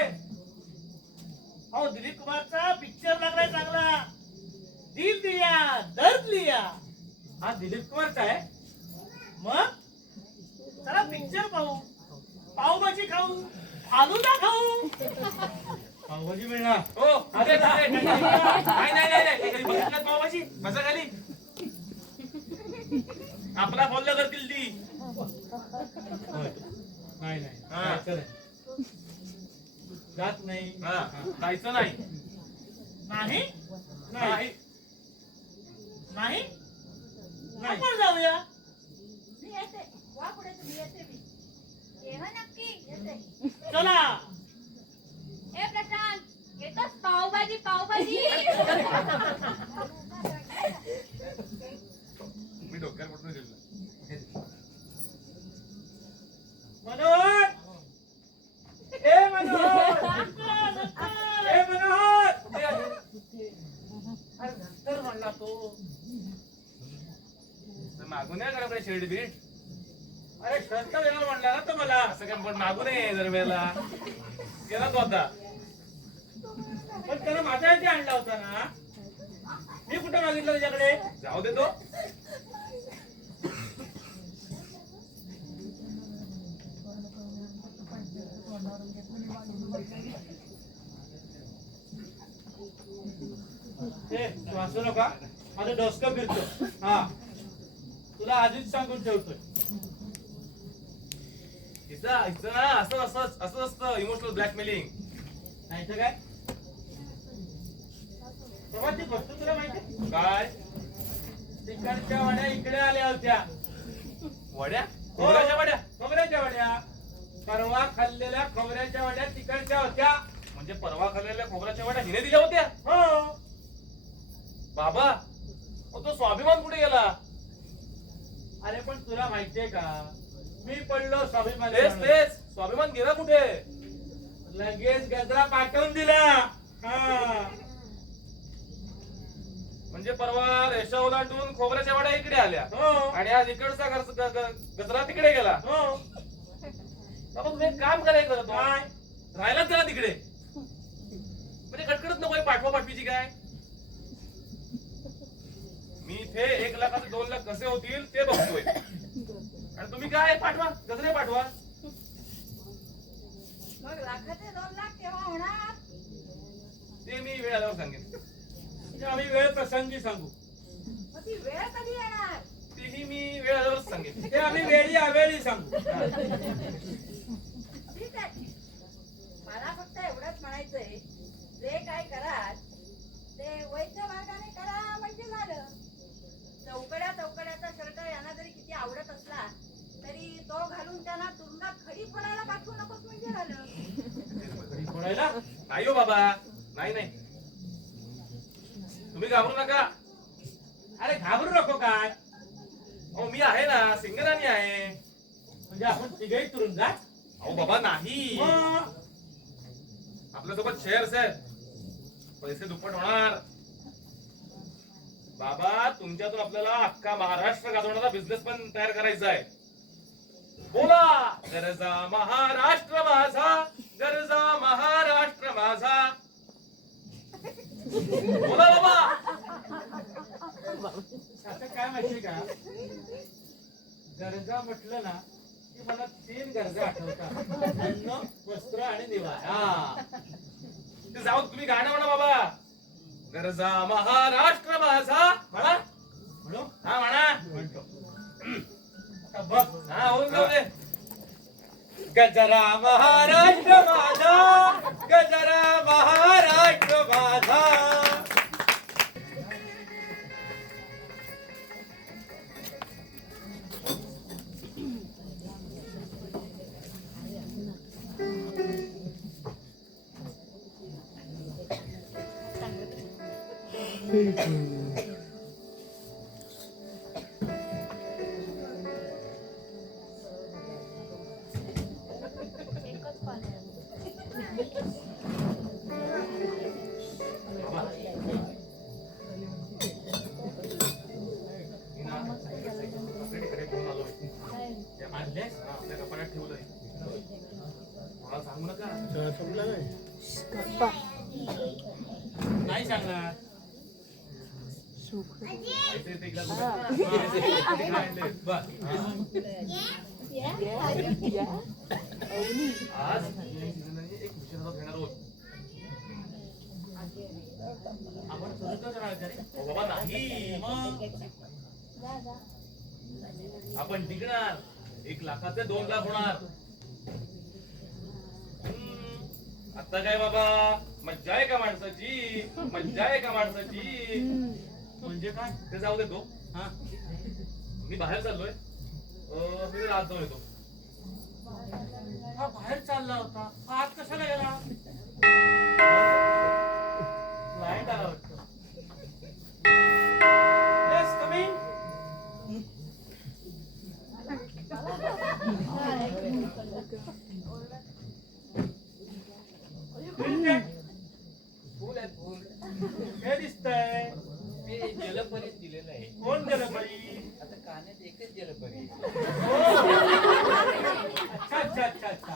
अहो दिलीप कुमारचा पिक्चर लागलाय चांगला. दिल दिया दर्द लिया. हा दिलीप कुमारचा आहे. मग चला पिक्चर पाहू, पावभाजी खाऊ, फालुदा खाऊ. पावभाजी मिळणार. हो अरे नाही नाही नाही नाही बघितलं पावाची बसा खाली. आपला फॉलो करतील ती. होय. नाही नाही हा. जायचं नाही. जात नाही. हा जायचं नाही. नाही नाही. नाही नाही. आपण जाऊया. मी येते. वा पुढे तुम्ही येते मी. केव्हा नक्की येते. चला. हे प्रशांत येतोस पावभाजी पावभाजी. मी डोक्यावर पडून दिलं. मनोहर. ए मनोहर. ए मनोहर. अरे नंतर म्हणला तो. तर मागून या कडे शेड बीट. अरे शर्ट देणार म्हणला ना तो मला. असं काय पण मागू नये दरवेळेला. गेला तो आता. पण त्याला माझ्या इथे आणला होता ना. मी कुठे मागितलं त्याच्याकडे. जाऊ दे तो. ए तू हसू नका. माझं डोसकं फिरतो. हा तुला आधीच सांगून ठेवतोय. इथं ना असं असं असं असतं इमोशनल ब्लॅकमेलिंग. नाही तर काय तेव्हा ती गोष्ट तुला माहिती काय तिकडच्या वड्या इकडे आल्या होत्या वड्या खोबऱ्याच्या वड्या खोबऱ्याच्या वड्या परवा खाल्लेल्या खोबऱ्याच्या वड्या तिकडच्या होत्या म्हणजे परवा खाल्लेल्या खोबऱ्याच्या वड्या हिने दिल्या होत्या हो बाबा अहो, तो स्वाभिमान कुठे गेला अरे पण तुला माहितीये का मी पडलो स्वाभिमान तेच तेच स्वाभिमान गेला कुठे लगेच गजरा पाठवून दिला हा म्हणजे परवा रेषा ओलांडून खोबऱ्याच्या वड्या इकडे आल्या हो आणि आज इकडचा गजरा तिकडे गेला हो बाबा तुम्ही एक काम करायचं होतं काय राहिलाच जरा तिकडे म्हणजे कटकटच नको पाठवा पाठवीची काय मी इथे 1 लाखाचे 2 लाख कसे होतील ते बघतोय आणि तुम्ही काय पाठवा गजरे पाठवा मग लाखाचे 2 लाख केव्हा होणार? ते मी वेळ आल्यावर सांगेन म्हणजे आम्ही वेळ प्रसंगी सांगू मग ती वेळ कधी येणार? तेही मी वेळ आल्यावरच सांगेन ते आम्ही वेळी अवेळी सांगू ठीक आहे. मला फक्त एवढंच म्हणायचंय, जे काय कराल ते वैध मार्गाने करा म्हणजे झालं. चौकड्याचा शर्ट यांना जरी किती आवडत असला तरी तो घालून त्यांना तुरुंगात खडी फोडायला पाठवू नकोस म्हणजे झालं. फोडायला नाही हो बाबा नाही नाही तुम्ही घाबरू नका अरे घाबरू नको काय अहो मी आहे ना सिंगरानी आहे म्हणजे आपण तिघही तुरुंगात अहो बाबा नाही मग आपल्यासोबत शेअर्स आहेत पैसे दुप्पट होणार बाबा तुमच्यातून आपल्याला अख्खा महाराष्ट्र गाजवणारा बिझनेस पण तयार करायचा आहे बोला गरजा महाराष्ट्र माझा गरजा महाराष्ट्र माझा बोला बाबा आता काय माहिती का गरजा म्हटलं ना की मला 3 गरजा आठवतात अन्न वस्त्र आणि निवारा ते जाऊ तुम्ही गाणं म्हणा बाबा गरजा महाराष्ट्र माझा म्हणा म्हणू हा म्हणा म्हणतो आता बघ हा होऊन जाऊ दे गजरा महाराष्ट्र माझा गजरा महाराष्ट्र माझा आणलेस आपल्या कपाटात ठेवलंय मला सांगू नका नाही सांगणार पैसे ते एकदा बघा. आणले. बर आज या सीझनने एक विषय घेणार आहोत आपण तुरुंगात राहणार का रे? अहो बाबा नाही मग आपण टिकणार 1 लाखाचे 2 लाख होणार आता काय बाबा मज्जा आहे का माणसाची मज्जा आहे का माणसाची म्हणजे काय ते जाऊ देतो हा मी बाहेर चाललोय मी रात जाऊन येतो हा बाहेर चालला होता हा आत कशाला गेला लाईट आला वाटतं Yes, come in. फुल आहे फुल हे दिसतंय ते जलपरीत दिलेलं आहे कोण गेलं बाई आता कानात एकच जलपरी अच्छा अच्छा अच्छा अच्छा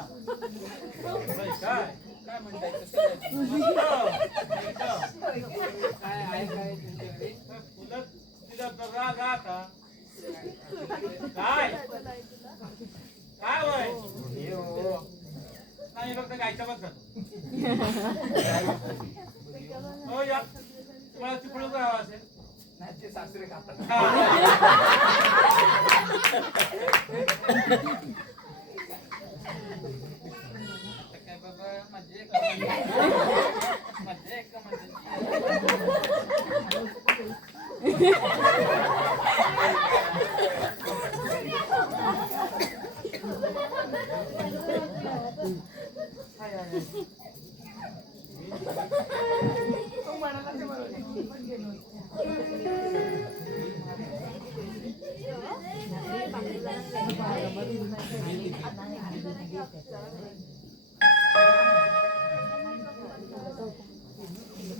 बाई, काय काय म्हणताय कसं काय आहे काय तुमच्याकडे फुलं तिला तर राग आता काय काय वय हे हो नाही फक्त गायच्या बघ हो या तुम्हाला तिकडून राहावं असेल नाही ते सासरे खातात आता काय बाबा मजा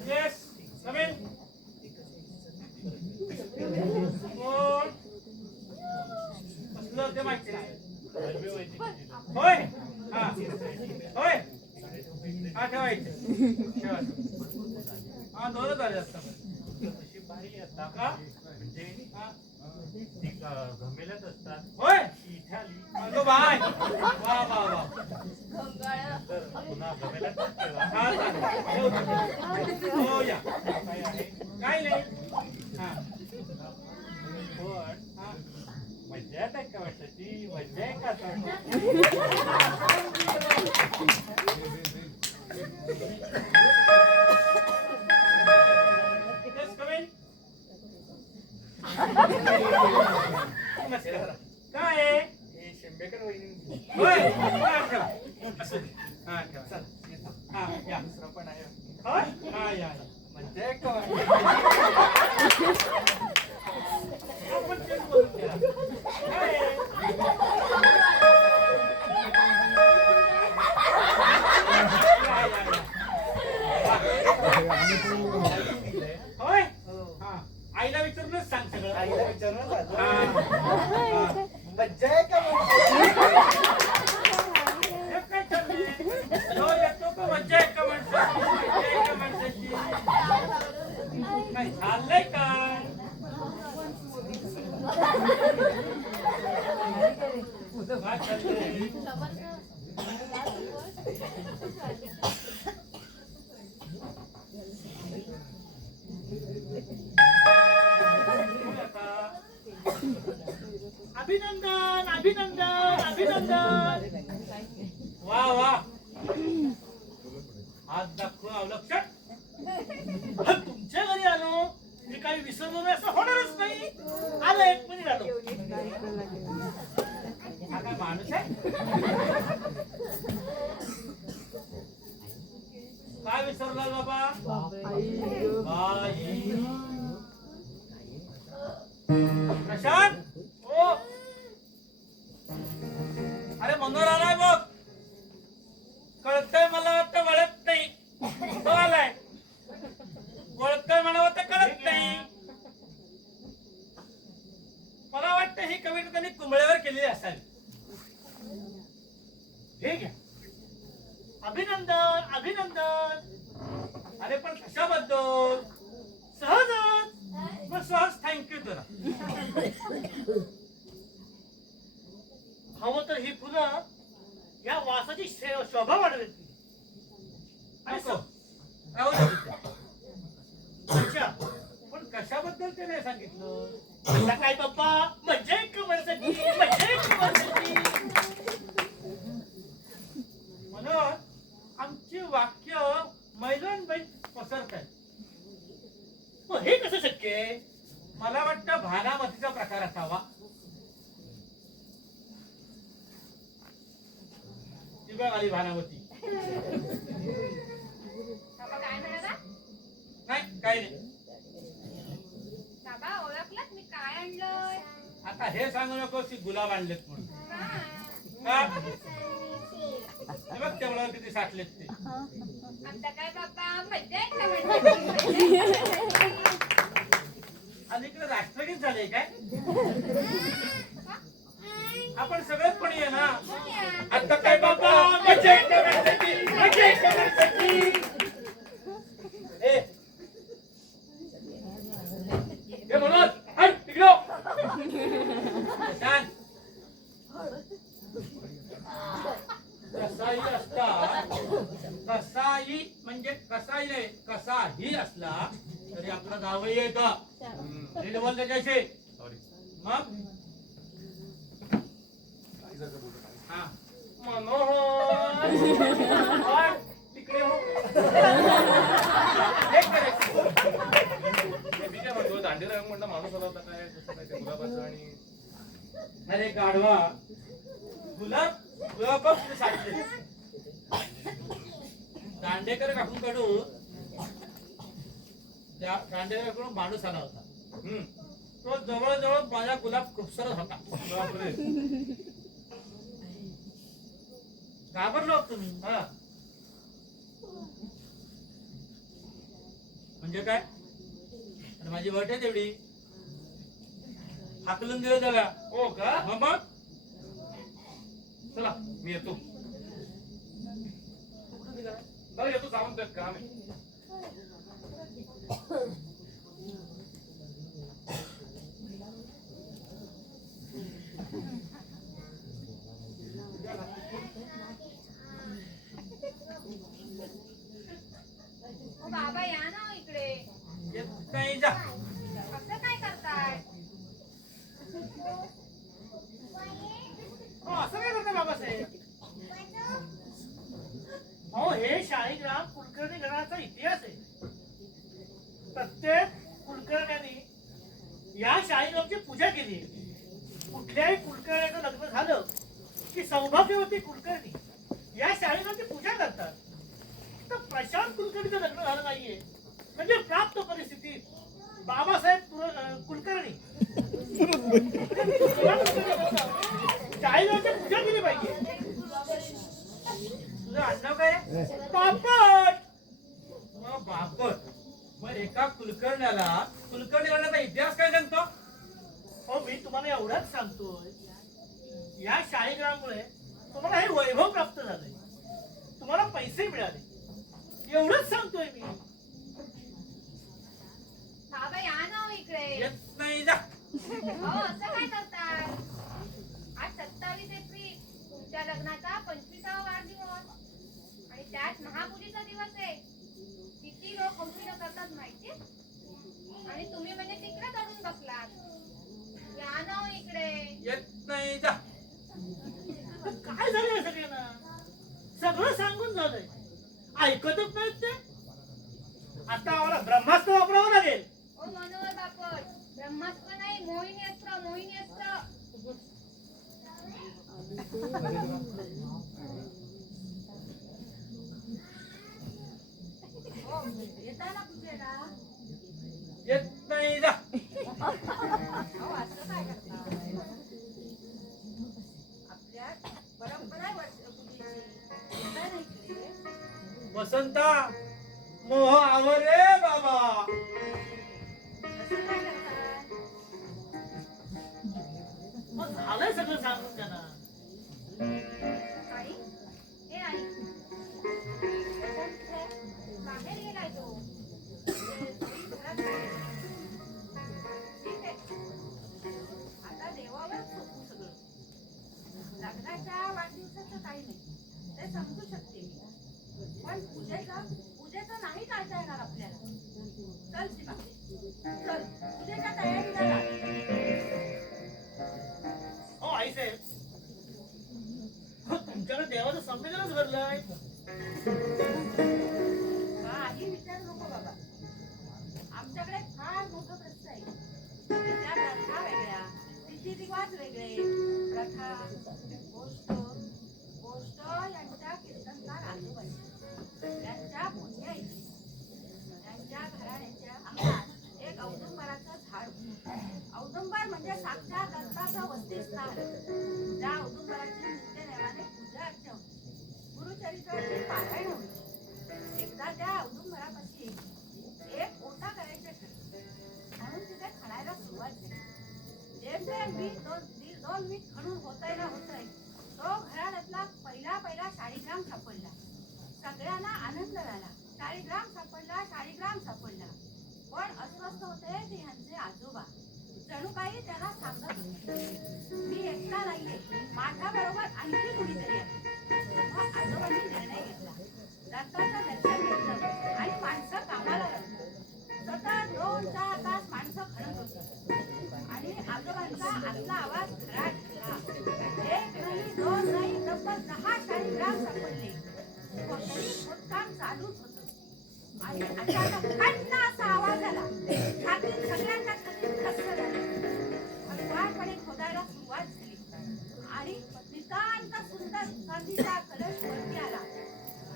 येस नवीन कोण असलं ते माहिती नाही होय हा होय हा ठेवायचं हा दोनच आले असतात का हा गमेल्यात असतात होय इठाली अगं बाय वा वा वा पुन्हा गमेल्यात ठेवा हा चालेल हो या काय नाही हा पण हा मजा येत आहे का वर्षाची मजा आहे का आता? Yes, come in. काय आहे? हे शेंबेकर वहिनी होय हा, ठेवा. असू दे. हा, ठेवा. चला. हा, या. दुसरं पण आहे होय? हा, या, या. मजा आहे का आपण तेच बोलून घ्या. काय आहे? या, या, या. होय? हा. आईला विचारूनच सांग सगळं. आईला विचारून हा. हा. मज्जा आहे का हे काय चाललंय? तो येतो का मज्जा आहे का माणसाची? मज्जा आहे का माणसाची? काय चाललंय काय? काय चाललंय? बोल आता. अभिनंदन अभिनंदन अभिनंदन. वा वा आज दाखव लक्षात तुमच्या घरी आलो मी काही विसरलो नाही असं होणारच नाही. आलो 1 मिनिट आलो. हा काय माणूस आहे काय विसरला बाबा बाई प्रशांत ओ अरे मनोहर आलाय बघ कळतंय मला वाटतं वळत नाही तो आलाय वळतंय मला वाटतं कळत नाही मला वाटतं ही कविता त्यांनी कुंबळेवर केलेली असावी ठीक आहे अभिनंदन अभिनंदन. अरे पण कशाबद्दल सहजच. मग सहज थँक्यू तुला हवं तर ही फुलं या वासाची शोभा वाढवेल. आणि नको राहू दे तिथे. अच्छा पण कशाबद्दल ते नाही सांगितलं आता काय पप्पा मज्जा आहे का माणसाची मज्जा आहे का माणसाची. म्हणून आमची वाक्य मैदान बाई पसरत आहेत मग हे कसं शक्य आहे. मला वाटतं भानामतीचा प्रकार असावा ती बघ आली भानामती बाबा काय म्हणाला? नाही काही नाही बाबा ओळखलत मी काय आणलंय? आता हे सांगू नकोस की गुलाब आणलेत म्हणून हा. का? हे बघ तेवढं किती साठलेत ते आता काय बाबा मज्जा आहे का म्हणते? आणि इकडे राष्ट्रगीत झाले काय आपण सगळेच पण ये ना आता काय बाबा मजा आहे का माणसाची? मजा आहे का माणसाची? ए हे म्हणून हट तिकडे शांत कसाई असता कसाई म्हणजे कसाई नाही कसाही असला तरी आपलं गावही येतं नीट बोल त्याच्याशी सॉरी मग हा मनोहर हट, तिकडे हो हे करायचं. मी काय म्हणतो दांडेरा म्हणलं माणूस आला होता काय कसं काय ते गुलाबाचं आणि अरे गाढवा गुलाब गुलाब साठले दांडेकर काकूंकडून त्या दांडेकरकडून माणूस आला होता तो जवळजवळ माझा गुलाब खूपसरत होता बापरे घाबरलो आहोत तुम्ही. हा म्हणजे काय? आणि माझी वट आहे तेवढी हाकलून दिलं त्याला. हो का? मग चला मी येतो. बरं येतो, जाऊन त्यात काम आहे. ओ बाबा या ना हो इकडे. येत नाही जा. असं काय करताय? हो असं काय करता बाबासाहेब? हो हे शाळीग्राम कुलकर्णी घराचा इतिहास आहे. प्रत्येक कुलकर्ण्याने या शाळीग्रामची पूजा केली आहे. कुठल्याही कुलकर्ण्याचं लग्न झालं की सौभाग्यवती कुलकर्णी या शाळीग्रामची पूजा करतात. तर प्रशांत कुलकर्णीचं लग्न झालं नाहीये म्हणजे प्राप्त परिस्थितीत बाबासाहेब कुलकर्णी शाळीग्रामची पूजा केली पाहिजे. तुझं आडनाव काय? बापट. मग बापट. मग एका कुलकर्ण्याला कुलकर्णी करण्याचा इतिहास काय सांगतो? हो मी तुम्हाला एवढंच सांगतोय, या शाळीग्राममुळे तुम्हाला हे वैभव प्राप्त झालंय, तुम्हाला पैसे मिळाले, एवढंच सांगतोय मी. बाबा या ना हो इकडे. येत नाही जा. हो असं काय करताय? आज 27 एप्रिल तुमच्या लग्नाचा 25वा वाढदिवस आणि त्यात महापूजेचा दिवस आहे. किती लोक हौशीनं करतात माहिती? आणि तुम्ही म्हणजे तिकडे चढून बसलात. या ना हो इकडे. येत नाही जा. काय झालंय सगळ्यांना? सगळं सांगून झालंय, ऐकतच नाहीत ते. आता आम्हाला ब्रह्मास्त्र वापरावं लागेल. ओ मनोहर बापट, ब्रह्मास्त्र नाही, मोहिनी अस्त्र, मोहिनी अस्त्र. हो, येताय ना पूजेला? येत नाही जा. अहो, असं काय करता? आपल्या परंपरा आहे पूजेची. येताय ना इकडे? वसंता मोह आवर रे बाबा. असं काय करताय? मग झालंय सगळं सांगून त्यांना. आई, हे आई. कोण कुठे? बाहेर गेलाय तो. घरात नाही. ठीक आहे. आता देवावरच सोपू सगळं. लग्नाच्या वाढदिवसाचं काही नाही, ते समजू शकते मी. पण पूजेचं नाही टाळता येणार आपल्याला. चल सीमा, चल पूजेच्या तयारीला लाग. हो आईसाहेब, हो, तुमच्याकडे देवाचं संमेलनच भरलंय. काही विचार नको बाबा. आमच्याकडे फार मोठं प्रश्न आहे. त्या प्रथा वेगळ्या, रीतिरिवाज वेगळे. प्रथा गोष्ट गोष्ट यांच्या कीर्तनकार आजोबांच्या, त्यांच्या पुण्य त्यांच्या घराण्याच्या अंगात एक औदुंबराचं झाड होतं. औदुंबर म्हणजे साक्षात दत्ताचं वसतिस्थान. त्या औदुंबराची नित्यनेमाने पूजा अर्चा होती. गुरुचरित्राची पारायण होती. एकदा त्या औदुंबरापाशी एक ओटा करायचे ठरले, म्हणून तिथे खणायला सुरुवात झाली. जेमतेम दोन वीट खणून होतंय ना होतंय, तो घराण्यातला पहिला शाळीग्राम सापडला. सगळ्यांना आनंद झाला. शाळीग्राम सापडला, शाळीग्राम सापडला. पण अस्वस्थ होते ते ह्यांचे आजोबा. जणू काही त्यांना सांगत होते, मी एकटा नाहीये, माझ्याबरोबर आणखी कुणीतरी आहे. मग आजोबांनी निर्णय घेतला. दत्ताचं दर्शन घेतलं आणि माणसं कामाला लागली. सतत 2-4 तास माणसं खणत होती आणि आजोबांचा आतला आवाज घरात गेला. एक नाही, दोन नाही, तब्बल 10 शाळीग्राम सापडले. खोदकाम चालूच होतं आणि अचानक खंड असा आवाज आला. छातीत सगळ्यांच्या छातीत ठसका झाली. हळूवारपणे खोदायला सुरुवात झाली आणि नितांत सुंदर चांदीचा कलश वरती आला.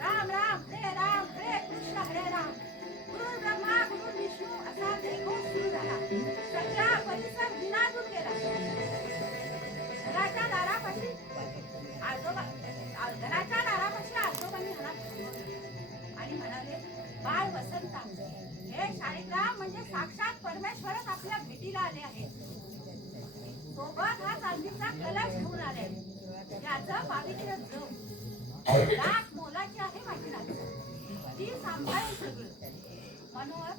राम राम हरे कृष्ण हरे राम. गुरु ब्रह्मा गुरु विष्णू असा जयघोष सुरू झाला. सगळा परिसर विनातून गेला. घराच्या दारापाशी आजोबा घराच्या माझं पावित्र्य जप लाख मोलाची आहे माझी नात ती सांभाळेल सगळं म्हणून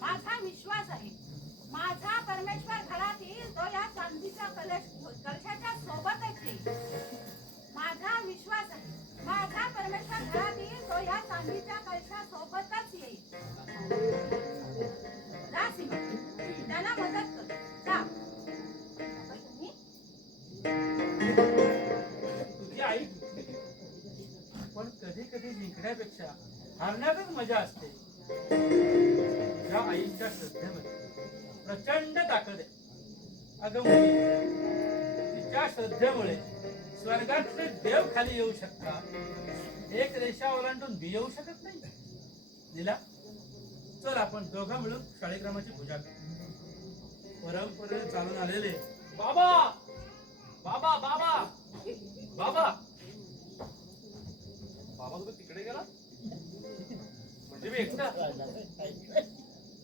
माझा विश्वास आहे माझा परमेश्वर घरात येईल तो या चांदीच्या कलशाच्या सोबतच येईल माझा विश्वास आहे माझा परमेश्वर घरात येईल तो या चांदीच्या कलशा सोबतच येईल जा सीमा त्याला मदत कर जा तुम्ही तुझी आई पण कधी कधी जिंकण्यापेक्षा हारण्यातच मजा असते या आईच्या श्रद्धेमध्ये प्रचंड ताकद आहे अगं मुली तिच्या श्रद्धेमुळे स्वर्गातले देव खाली येऊ शकतात एक रेषा ओलांडून बी येऊ शकत नाही नीला चल आपण दोघं मिळून शाळीग्रामाची पूजा करू परंपरेने चालून आलेले बाबा बाबा बाबा बाबा बाबा तुम्ही तिकडे गेला म्हणजे मी एकटा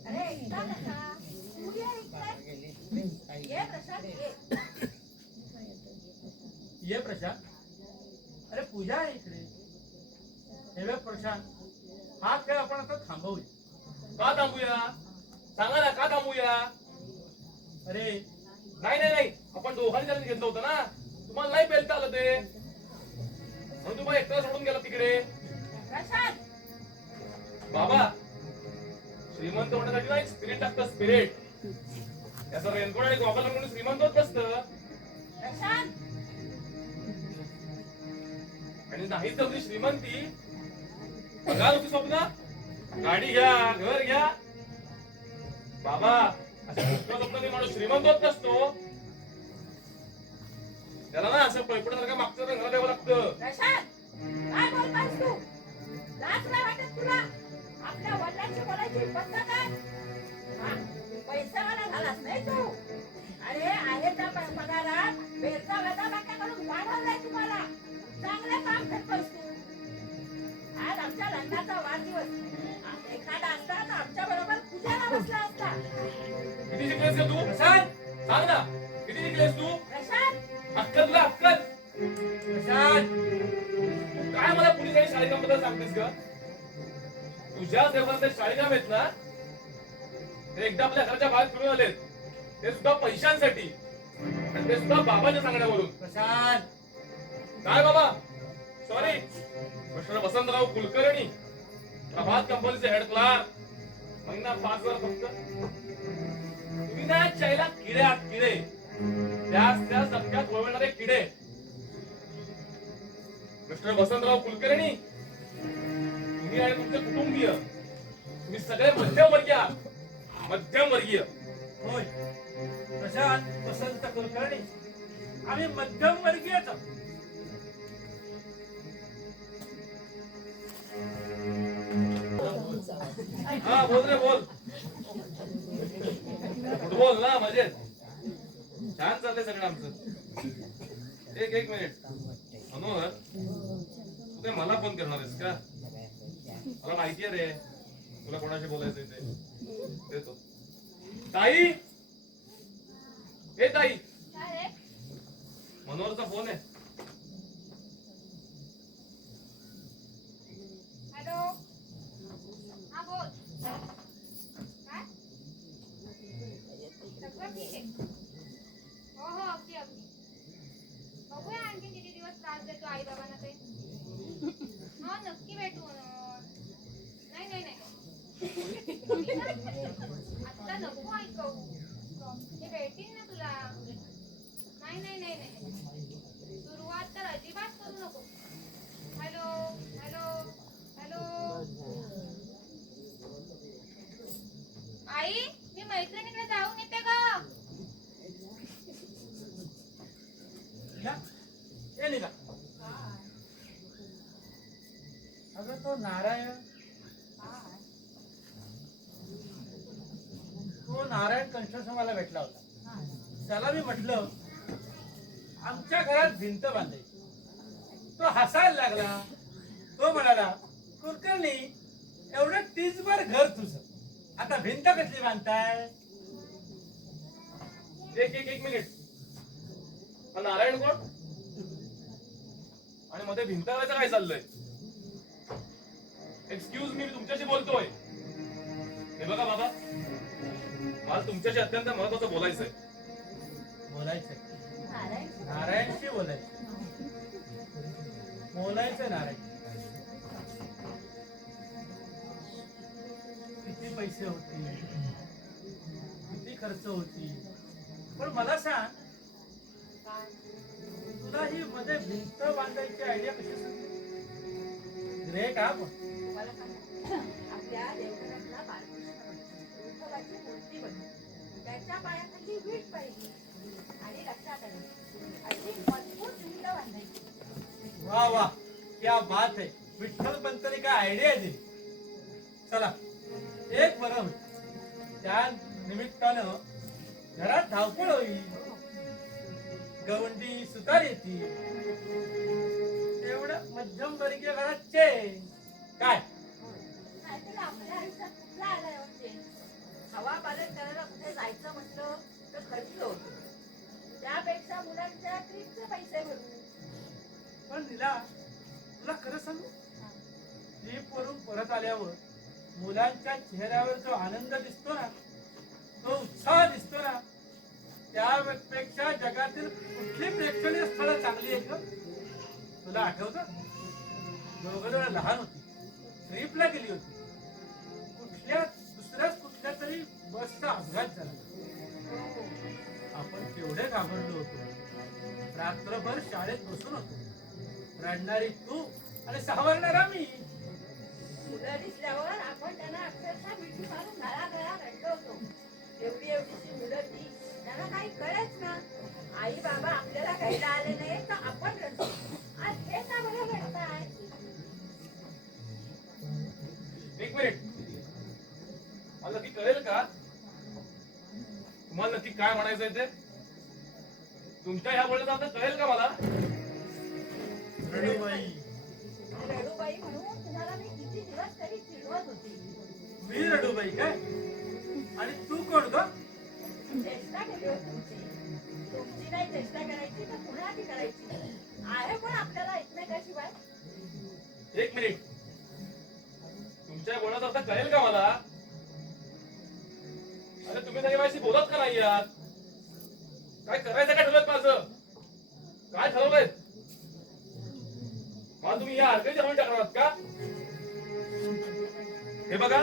अरे एकटा कसा तू ये इकडे ये प्रसाद ये ये प्रशांत अरे पूजा आहे इकडे हे बघ प्रशांत हा खेळ आपण आता थांबवूया का थांबूया सांगा ना का थांबूया अरे नाही नाही नाही आपण दोघांनी त्याला घेतलं होतं ना तुम्हाला नाही पेलता आलं ते म्हणून तुम्हाला एकटा सोडून गेला तिकडे प्रसाद बाबा श्रीमंत होण्यासाठी ना एक स्पिरिट लागतं स्पिरिट याचं रेनकोट आणि गॉगल म्हणून श्रीमंत होत नसतं प्रसाद आणि नाहीच आपली श्रीमंती बघा होती स्वप्न गाडी घ्या घर घ्या बाबा असं स्वप्नाने माणूस श्रीमंत होत नसतो त्याला ना असं पळपटासारखं मागचं घरात यावं लागतं प्रसाद काय बोलतोस तू लाज नाही वाटत तुला आपल्या वडिलांची बोलायची पद्धत आहे हा? पैसेवाला झालास नाही तू अरे आहे त्या पगारात बेरचा वदाबाट्या करून वाढवलाय तुम्हाला चांगलं काम करतोस तू आज आमच्या लग्नाचा वाढदिवस एखादा असता तर आमच्या बरोबर पूजाला बसला असता किती शिकलेस का तू प्रशांत सांग ना किती शिकलेस तू प्रसाद अक्कल तुला अक्कल प्रशांत तू काय मला पोलीस आणि शाळेकांबद्दल सांगतेस का तुझ्या देवाचे शाळेकाम आहेत ना ते एकदा आपल्या घराच्या बाहेर फिरून आलेत ते सुद्धा पैशांसाठी आणि ते सुद्धा बाबाच्या सांगण्यावरून प्रशांत काय बाबा सॉरी मिस्टर वसंतराव कुलकर्णी प्रभात कंपनीचे हेड क्लार्क महिना 5,000 फक्त तुम्ही ना चायला किडे आहात किडे त्याच धक्क्यात वळवणारे किडे मिस्टर वसंतराव कुलकर्णी तुम्ही आणि तुमचे कुटुंबीय तुम्ही सगळे मध्यमवर्गीय आहात मध्यमवर्गीय होय प्रशांत वसंत कुलकर्णी आम्ही मध्यमवर्गीयच आहोत. हा बोल रे बोल फुटबॉल ना मजेत छान चाललंय सगळं आमचं एक मिनिट मनोहर तू काय मला फोन करणार आहेस का मला माहिती आहे रे तुला कोणाशी बोलायचंय ते देतो ताई हे ताई काय रे? मनोहरचा फोन आहे हॅलो हा बोल काय सगळं ठीक आहे हो अगदी अगदी बघूया आणखी किती दिवस त्रास देतो आई बाबांना ते हा नक्की भेटू नाही नाही नाही आता नको ऐकू ते भेटीन ना तुला नाही नाही नाही नाही सुरुवात तर अजिबात करू नको हॅलो हॅलो हॅलो आई मी मैत्रिणीकडे जाऊन येते ग नीला, ये नीला. अगं तो नारायण कन्स्ट्रक्शन मला भेटला होता त्याला मी म्हटलं आमच्या घरात भिंत बांधायची तो हसायला लागला तो म्हणाला कुलकर्णी एवढं 30 भर घर तुझं आता भिंत कसली बांधताय एक मिनिट हा नारायण कोण त्यामध्ये भिंत करायचं काय चाललंय? एक्सक्यूज मी तुमच्याशी बोलतोय. हे बघा बाबा, मला तुमच्याशी अत्यंत महत्वाचं बोलायचंय. बोलायचं नारायण नारायणशी बोलायचं. बोलायचं नारायण. किती पैसे होतील, किती खर्च होतील, पण मला सांग, तुला ही मध्ये भिंत बांधायची आयडिया कशी सुचली? ग्रेट हा पण. तुम्हाला सांगू, आपल्या देवघरातला बालकृष्ण विठोबाची मूर्ती बनवली. त्याच्या पायाखाली वीट पाहिजे आणि लक्षात आलं अशी मजबूत भिंत बांधायची. वा वा, क्या बात है. विठ्ठल पंतने काय आयडिया दिली. चला, एक बरं होईल. त्या निमित्तानं घरात धावपळ होईल, गवंडी सुतार येतील, एवढं मध्यमवर्गीय घरात चेन. काय नाहीतर आपल्या आयुष्यात कुठला आलाय म्हणजे हवा पालन करायला कुठे जायचं म्हटलं तर खर्च होतो. त्यापेक्षा मुलांच्या ट्रिपचे पैसे भरू. पण लीला, तुला खरं सांगू, ट्रीप वरून परत आल्यावर मुलांच्या चेहऱ्यावर जो आनंद दिसतो ना, तो उत्साह दिसतो ना, त्यापेक्षा जगातील कुठली प्रेक्षणीय स्थळं चांगली आहेत का? तुला आठवतं, दोघं जण लहान होती, ट्रीपला गेली होती. कुठल्या तरी बसचा अपघात झाला. आपण केवढे घाबरलो होतो. रात्रभर शाळेत बसून होतो. रडणारी तू आणि सावरणारा मी. मुलं दिसल्यावर आपण त्यांना अक्षरशः मिठी मारून घळा रडलो होतो. एवढी एवढीशी मुलं ती, त्यांना काही कळेच ना. आई बाबा आपल्याला घ्यायला आले नाही तर आपण रडतो. आज हे का बरं रडताय? एक मिनिट, मला नक्की कळेल का तुम्हाला नक्की काय म्हणायचंय ते? तुमच्या ह्या बोलण्याचा अर्थ कळेल का मला? रडूबाई, रडूबाई म्हणून तुम्हाला मी किती दिवस तरी चिडवत होती. मी रडूबाई काय? आणि तू कोण ग? चेष्टा केली होती तुमची. तुमची नाही चेष्टा करायची तर कुणाची करायची? आहे पण आपल्याला एकमेकाशिवाय. एक मिनिट, तुमच्या बोलण्याचा अर्थ कळेल का मला? अरे तुम्ही तरी माझ्याशी बोलत का नाही आहात? काय करायचं काय ठरवत माझं? काय ठरवलंय? मला तुम्ही या हरकतीच्या म्हणून टाकणार आहात का? हे बघा,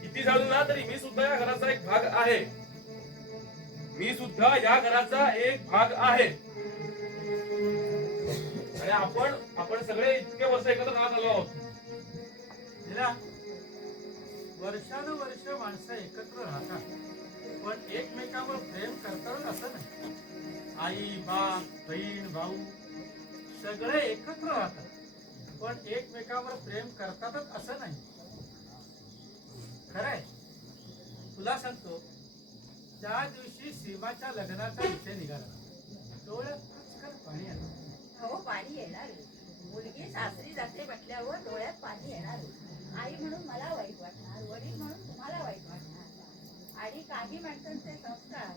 किती झालं ना तरी मी सुद्धा या घराचा एक भाग आहे. मी सुद्धा या घराचा एक भाग आहे. आणि आपण सगळे इतके वर्ष एकत्र राहत आलो आहोत. तिला वर्षानुवर्ष माणसं एकत्र राहतात, पण एकमेकांवर प्रेम करतात असं नाही. आई बाप, बहीण भाऊ सगळे एकत्र राहतात, पण एकमेकांवर प्रेम करतातच असं नाही. खरंय, तुला सांगतो, त्या दिवशी सीमाच्या लग्नाचा विषय निघाला. डोळ्यात पचकन पाणी आलं. हो, पाणी येणार. मुलगी सासरी जाते म्हटल्यावर डोळ्यात पाणी येणार. आई म्हणून मला वाईट वाटणार, वडील म्हणून तुम्हाला वाईट वाटणार. आणि काही माणसांचे संस्कार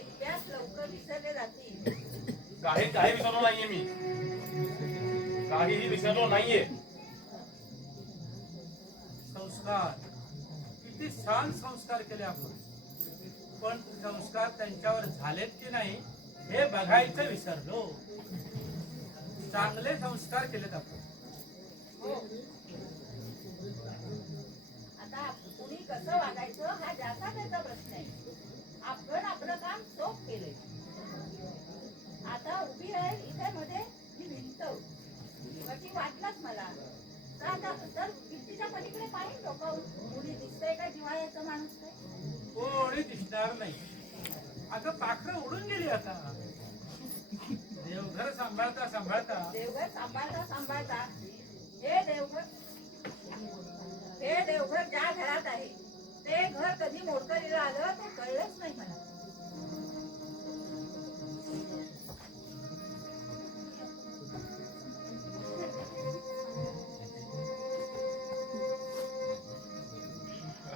इतक्याच लवकर विसरले जातील. काही विसरलो नाहीये मी. काहीही विसरलो नाहीये. संस्कार, किती छान संस्कार केले आपण, पण संस्कार त्यांच्यावर झालेत की नाही हे बघायचं विसरलो. चांगले संस्कार केलेत आपण. हो, आता कुणी कसं वागायचं हा ज्याचा त्याचा प्रश्न आहे. आपण आपलं काम चोख केलंय. आता उभी राहील इथे मध्ये ही भिंत, ती वाटलंच मला. तर आता तर भिंतीच्या पलीकडे पाहिजे डोकावून. मुली दिसतंय का जिव्हाळ्याचं माणूस काय? कोणी दिसणार नाही. अगं पाखरं उडून गेली आता. देवघर सांभाळता सांभाळता देवघर सांभाळता हे देवघर ज्या घरात आहे ते घर कधी मोडकरीला आलं ते कळलंच नाही मला.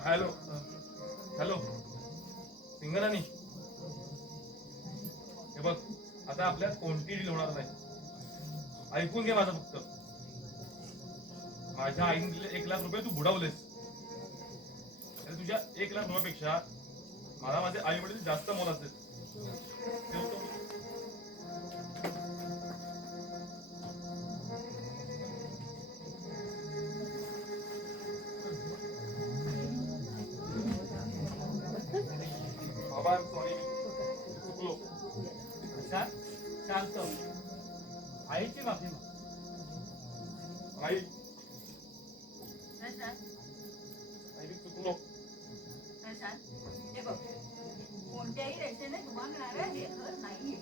हॅलो हॅलो सिंगराणी, हे बघ, आता आपल्यात कोणती डील होणार नाही. ऐकून घे माझं फक्त. माझ्या आईने दिले 1,00,000 रुपये तू बुडवलेस. आणि तुझ्या 1,00,000 रुपयापेक्षा मला माझे आई वडील जास्त मोलाचे आहेत. ठेवतो मी. बाबा सॉरी, चुकलो. प्रशांत, शांत हो. आईची माफी माग. आई प्रशांत, आई मी चुकलो. प्रशांत, हे बघ, कोणत्याही रेषेने दुभांगणारं हे घर नाहीये.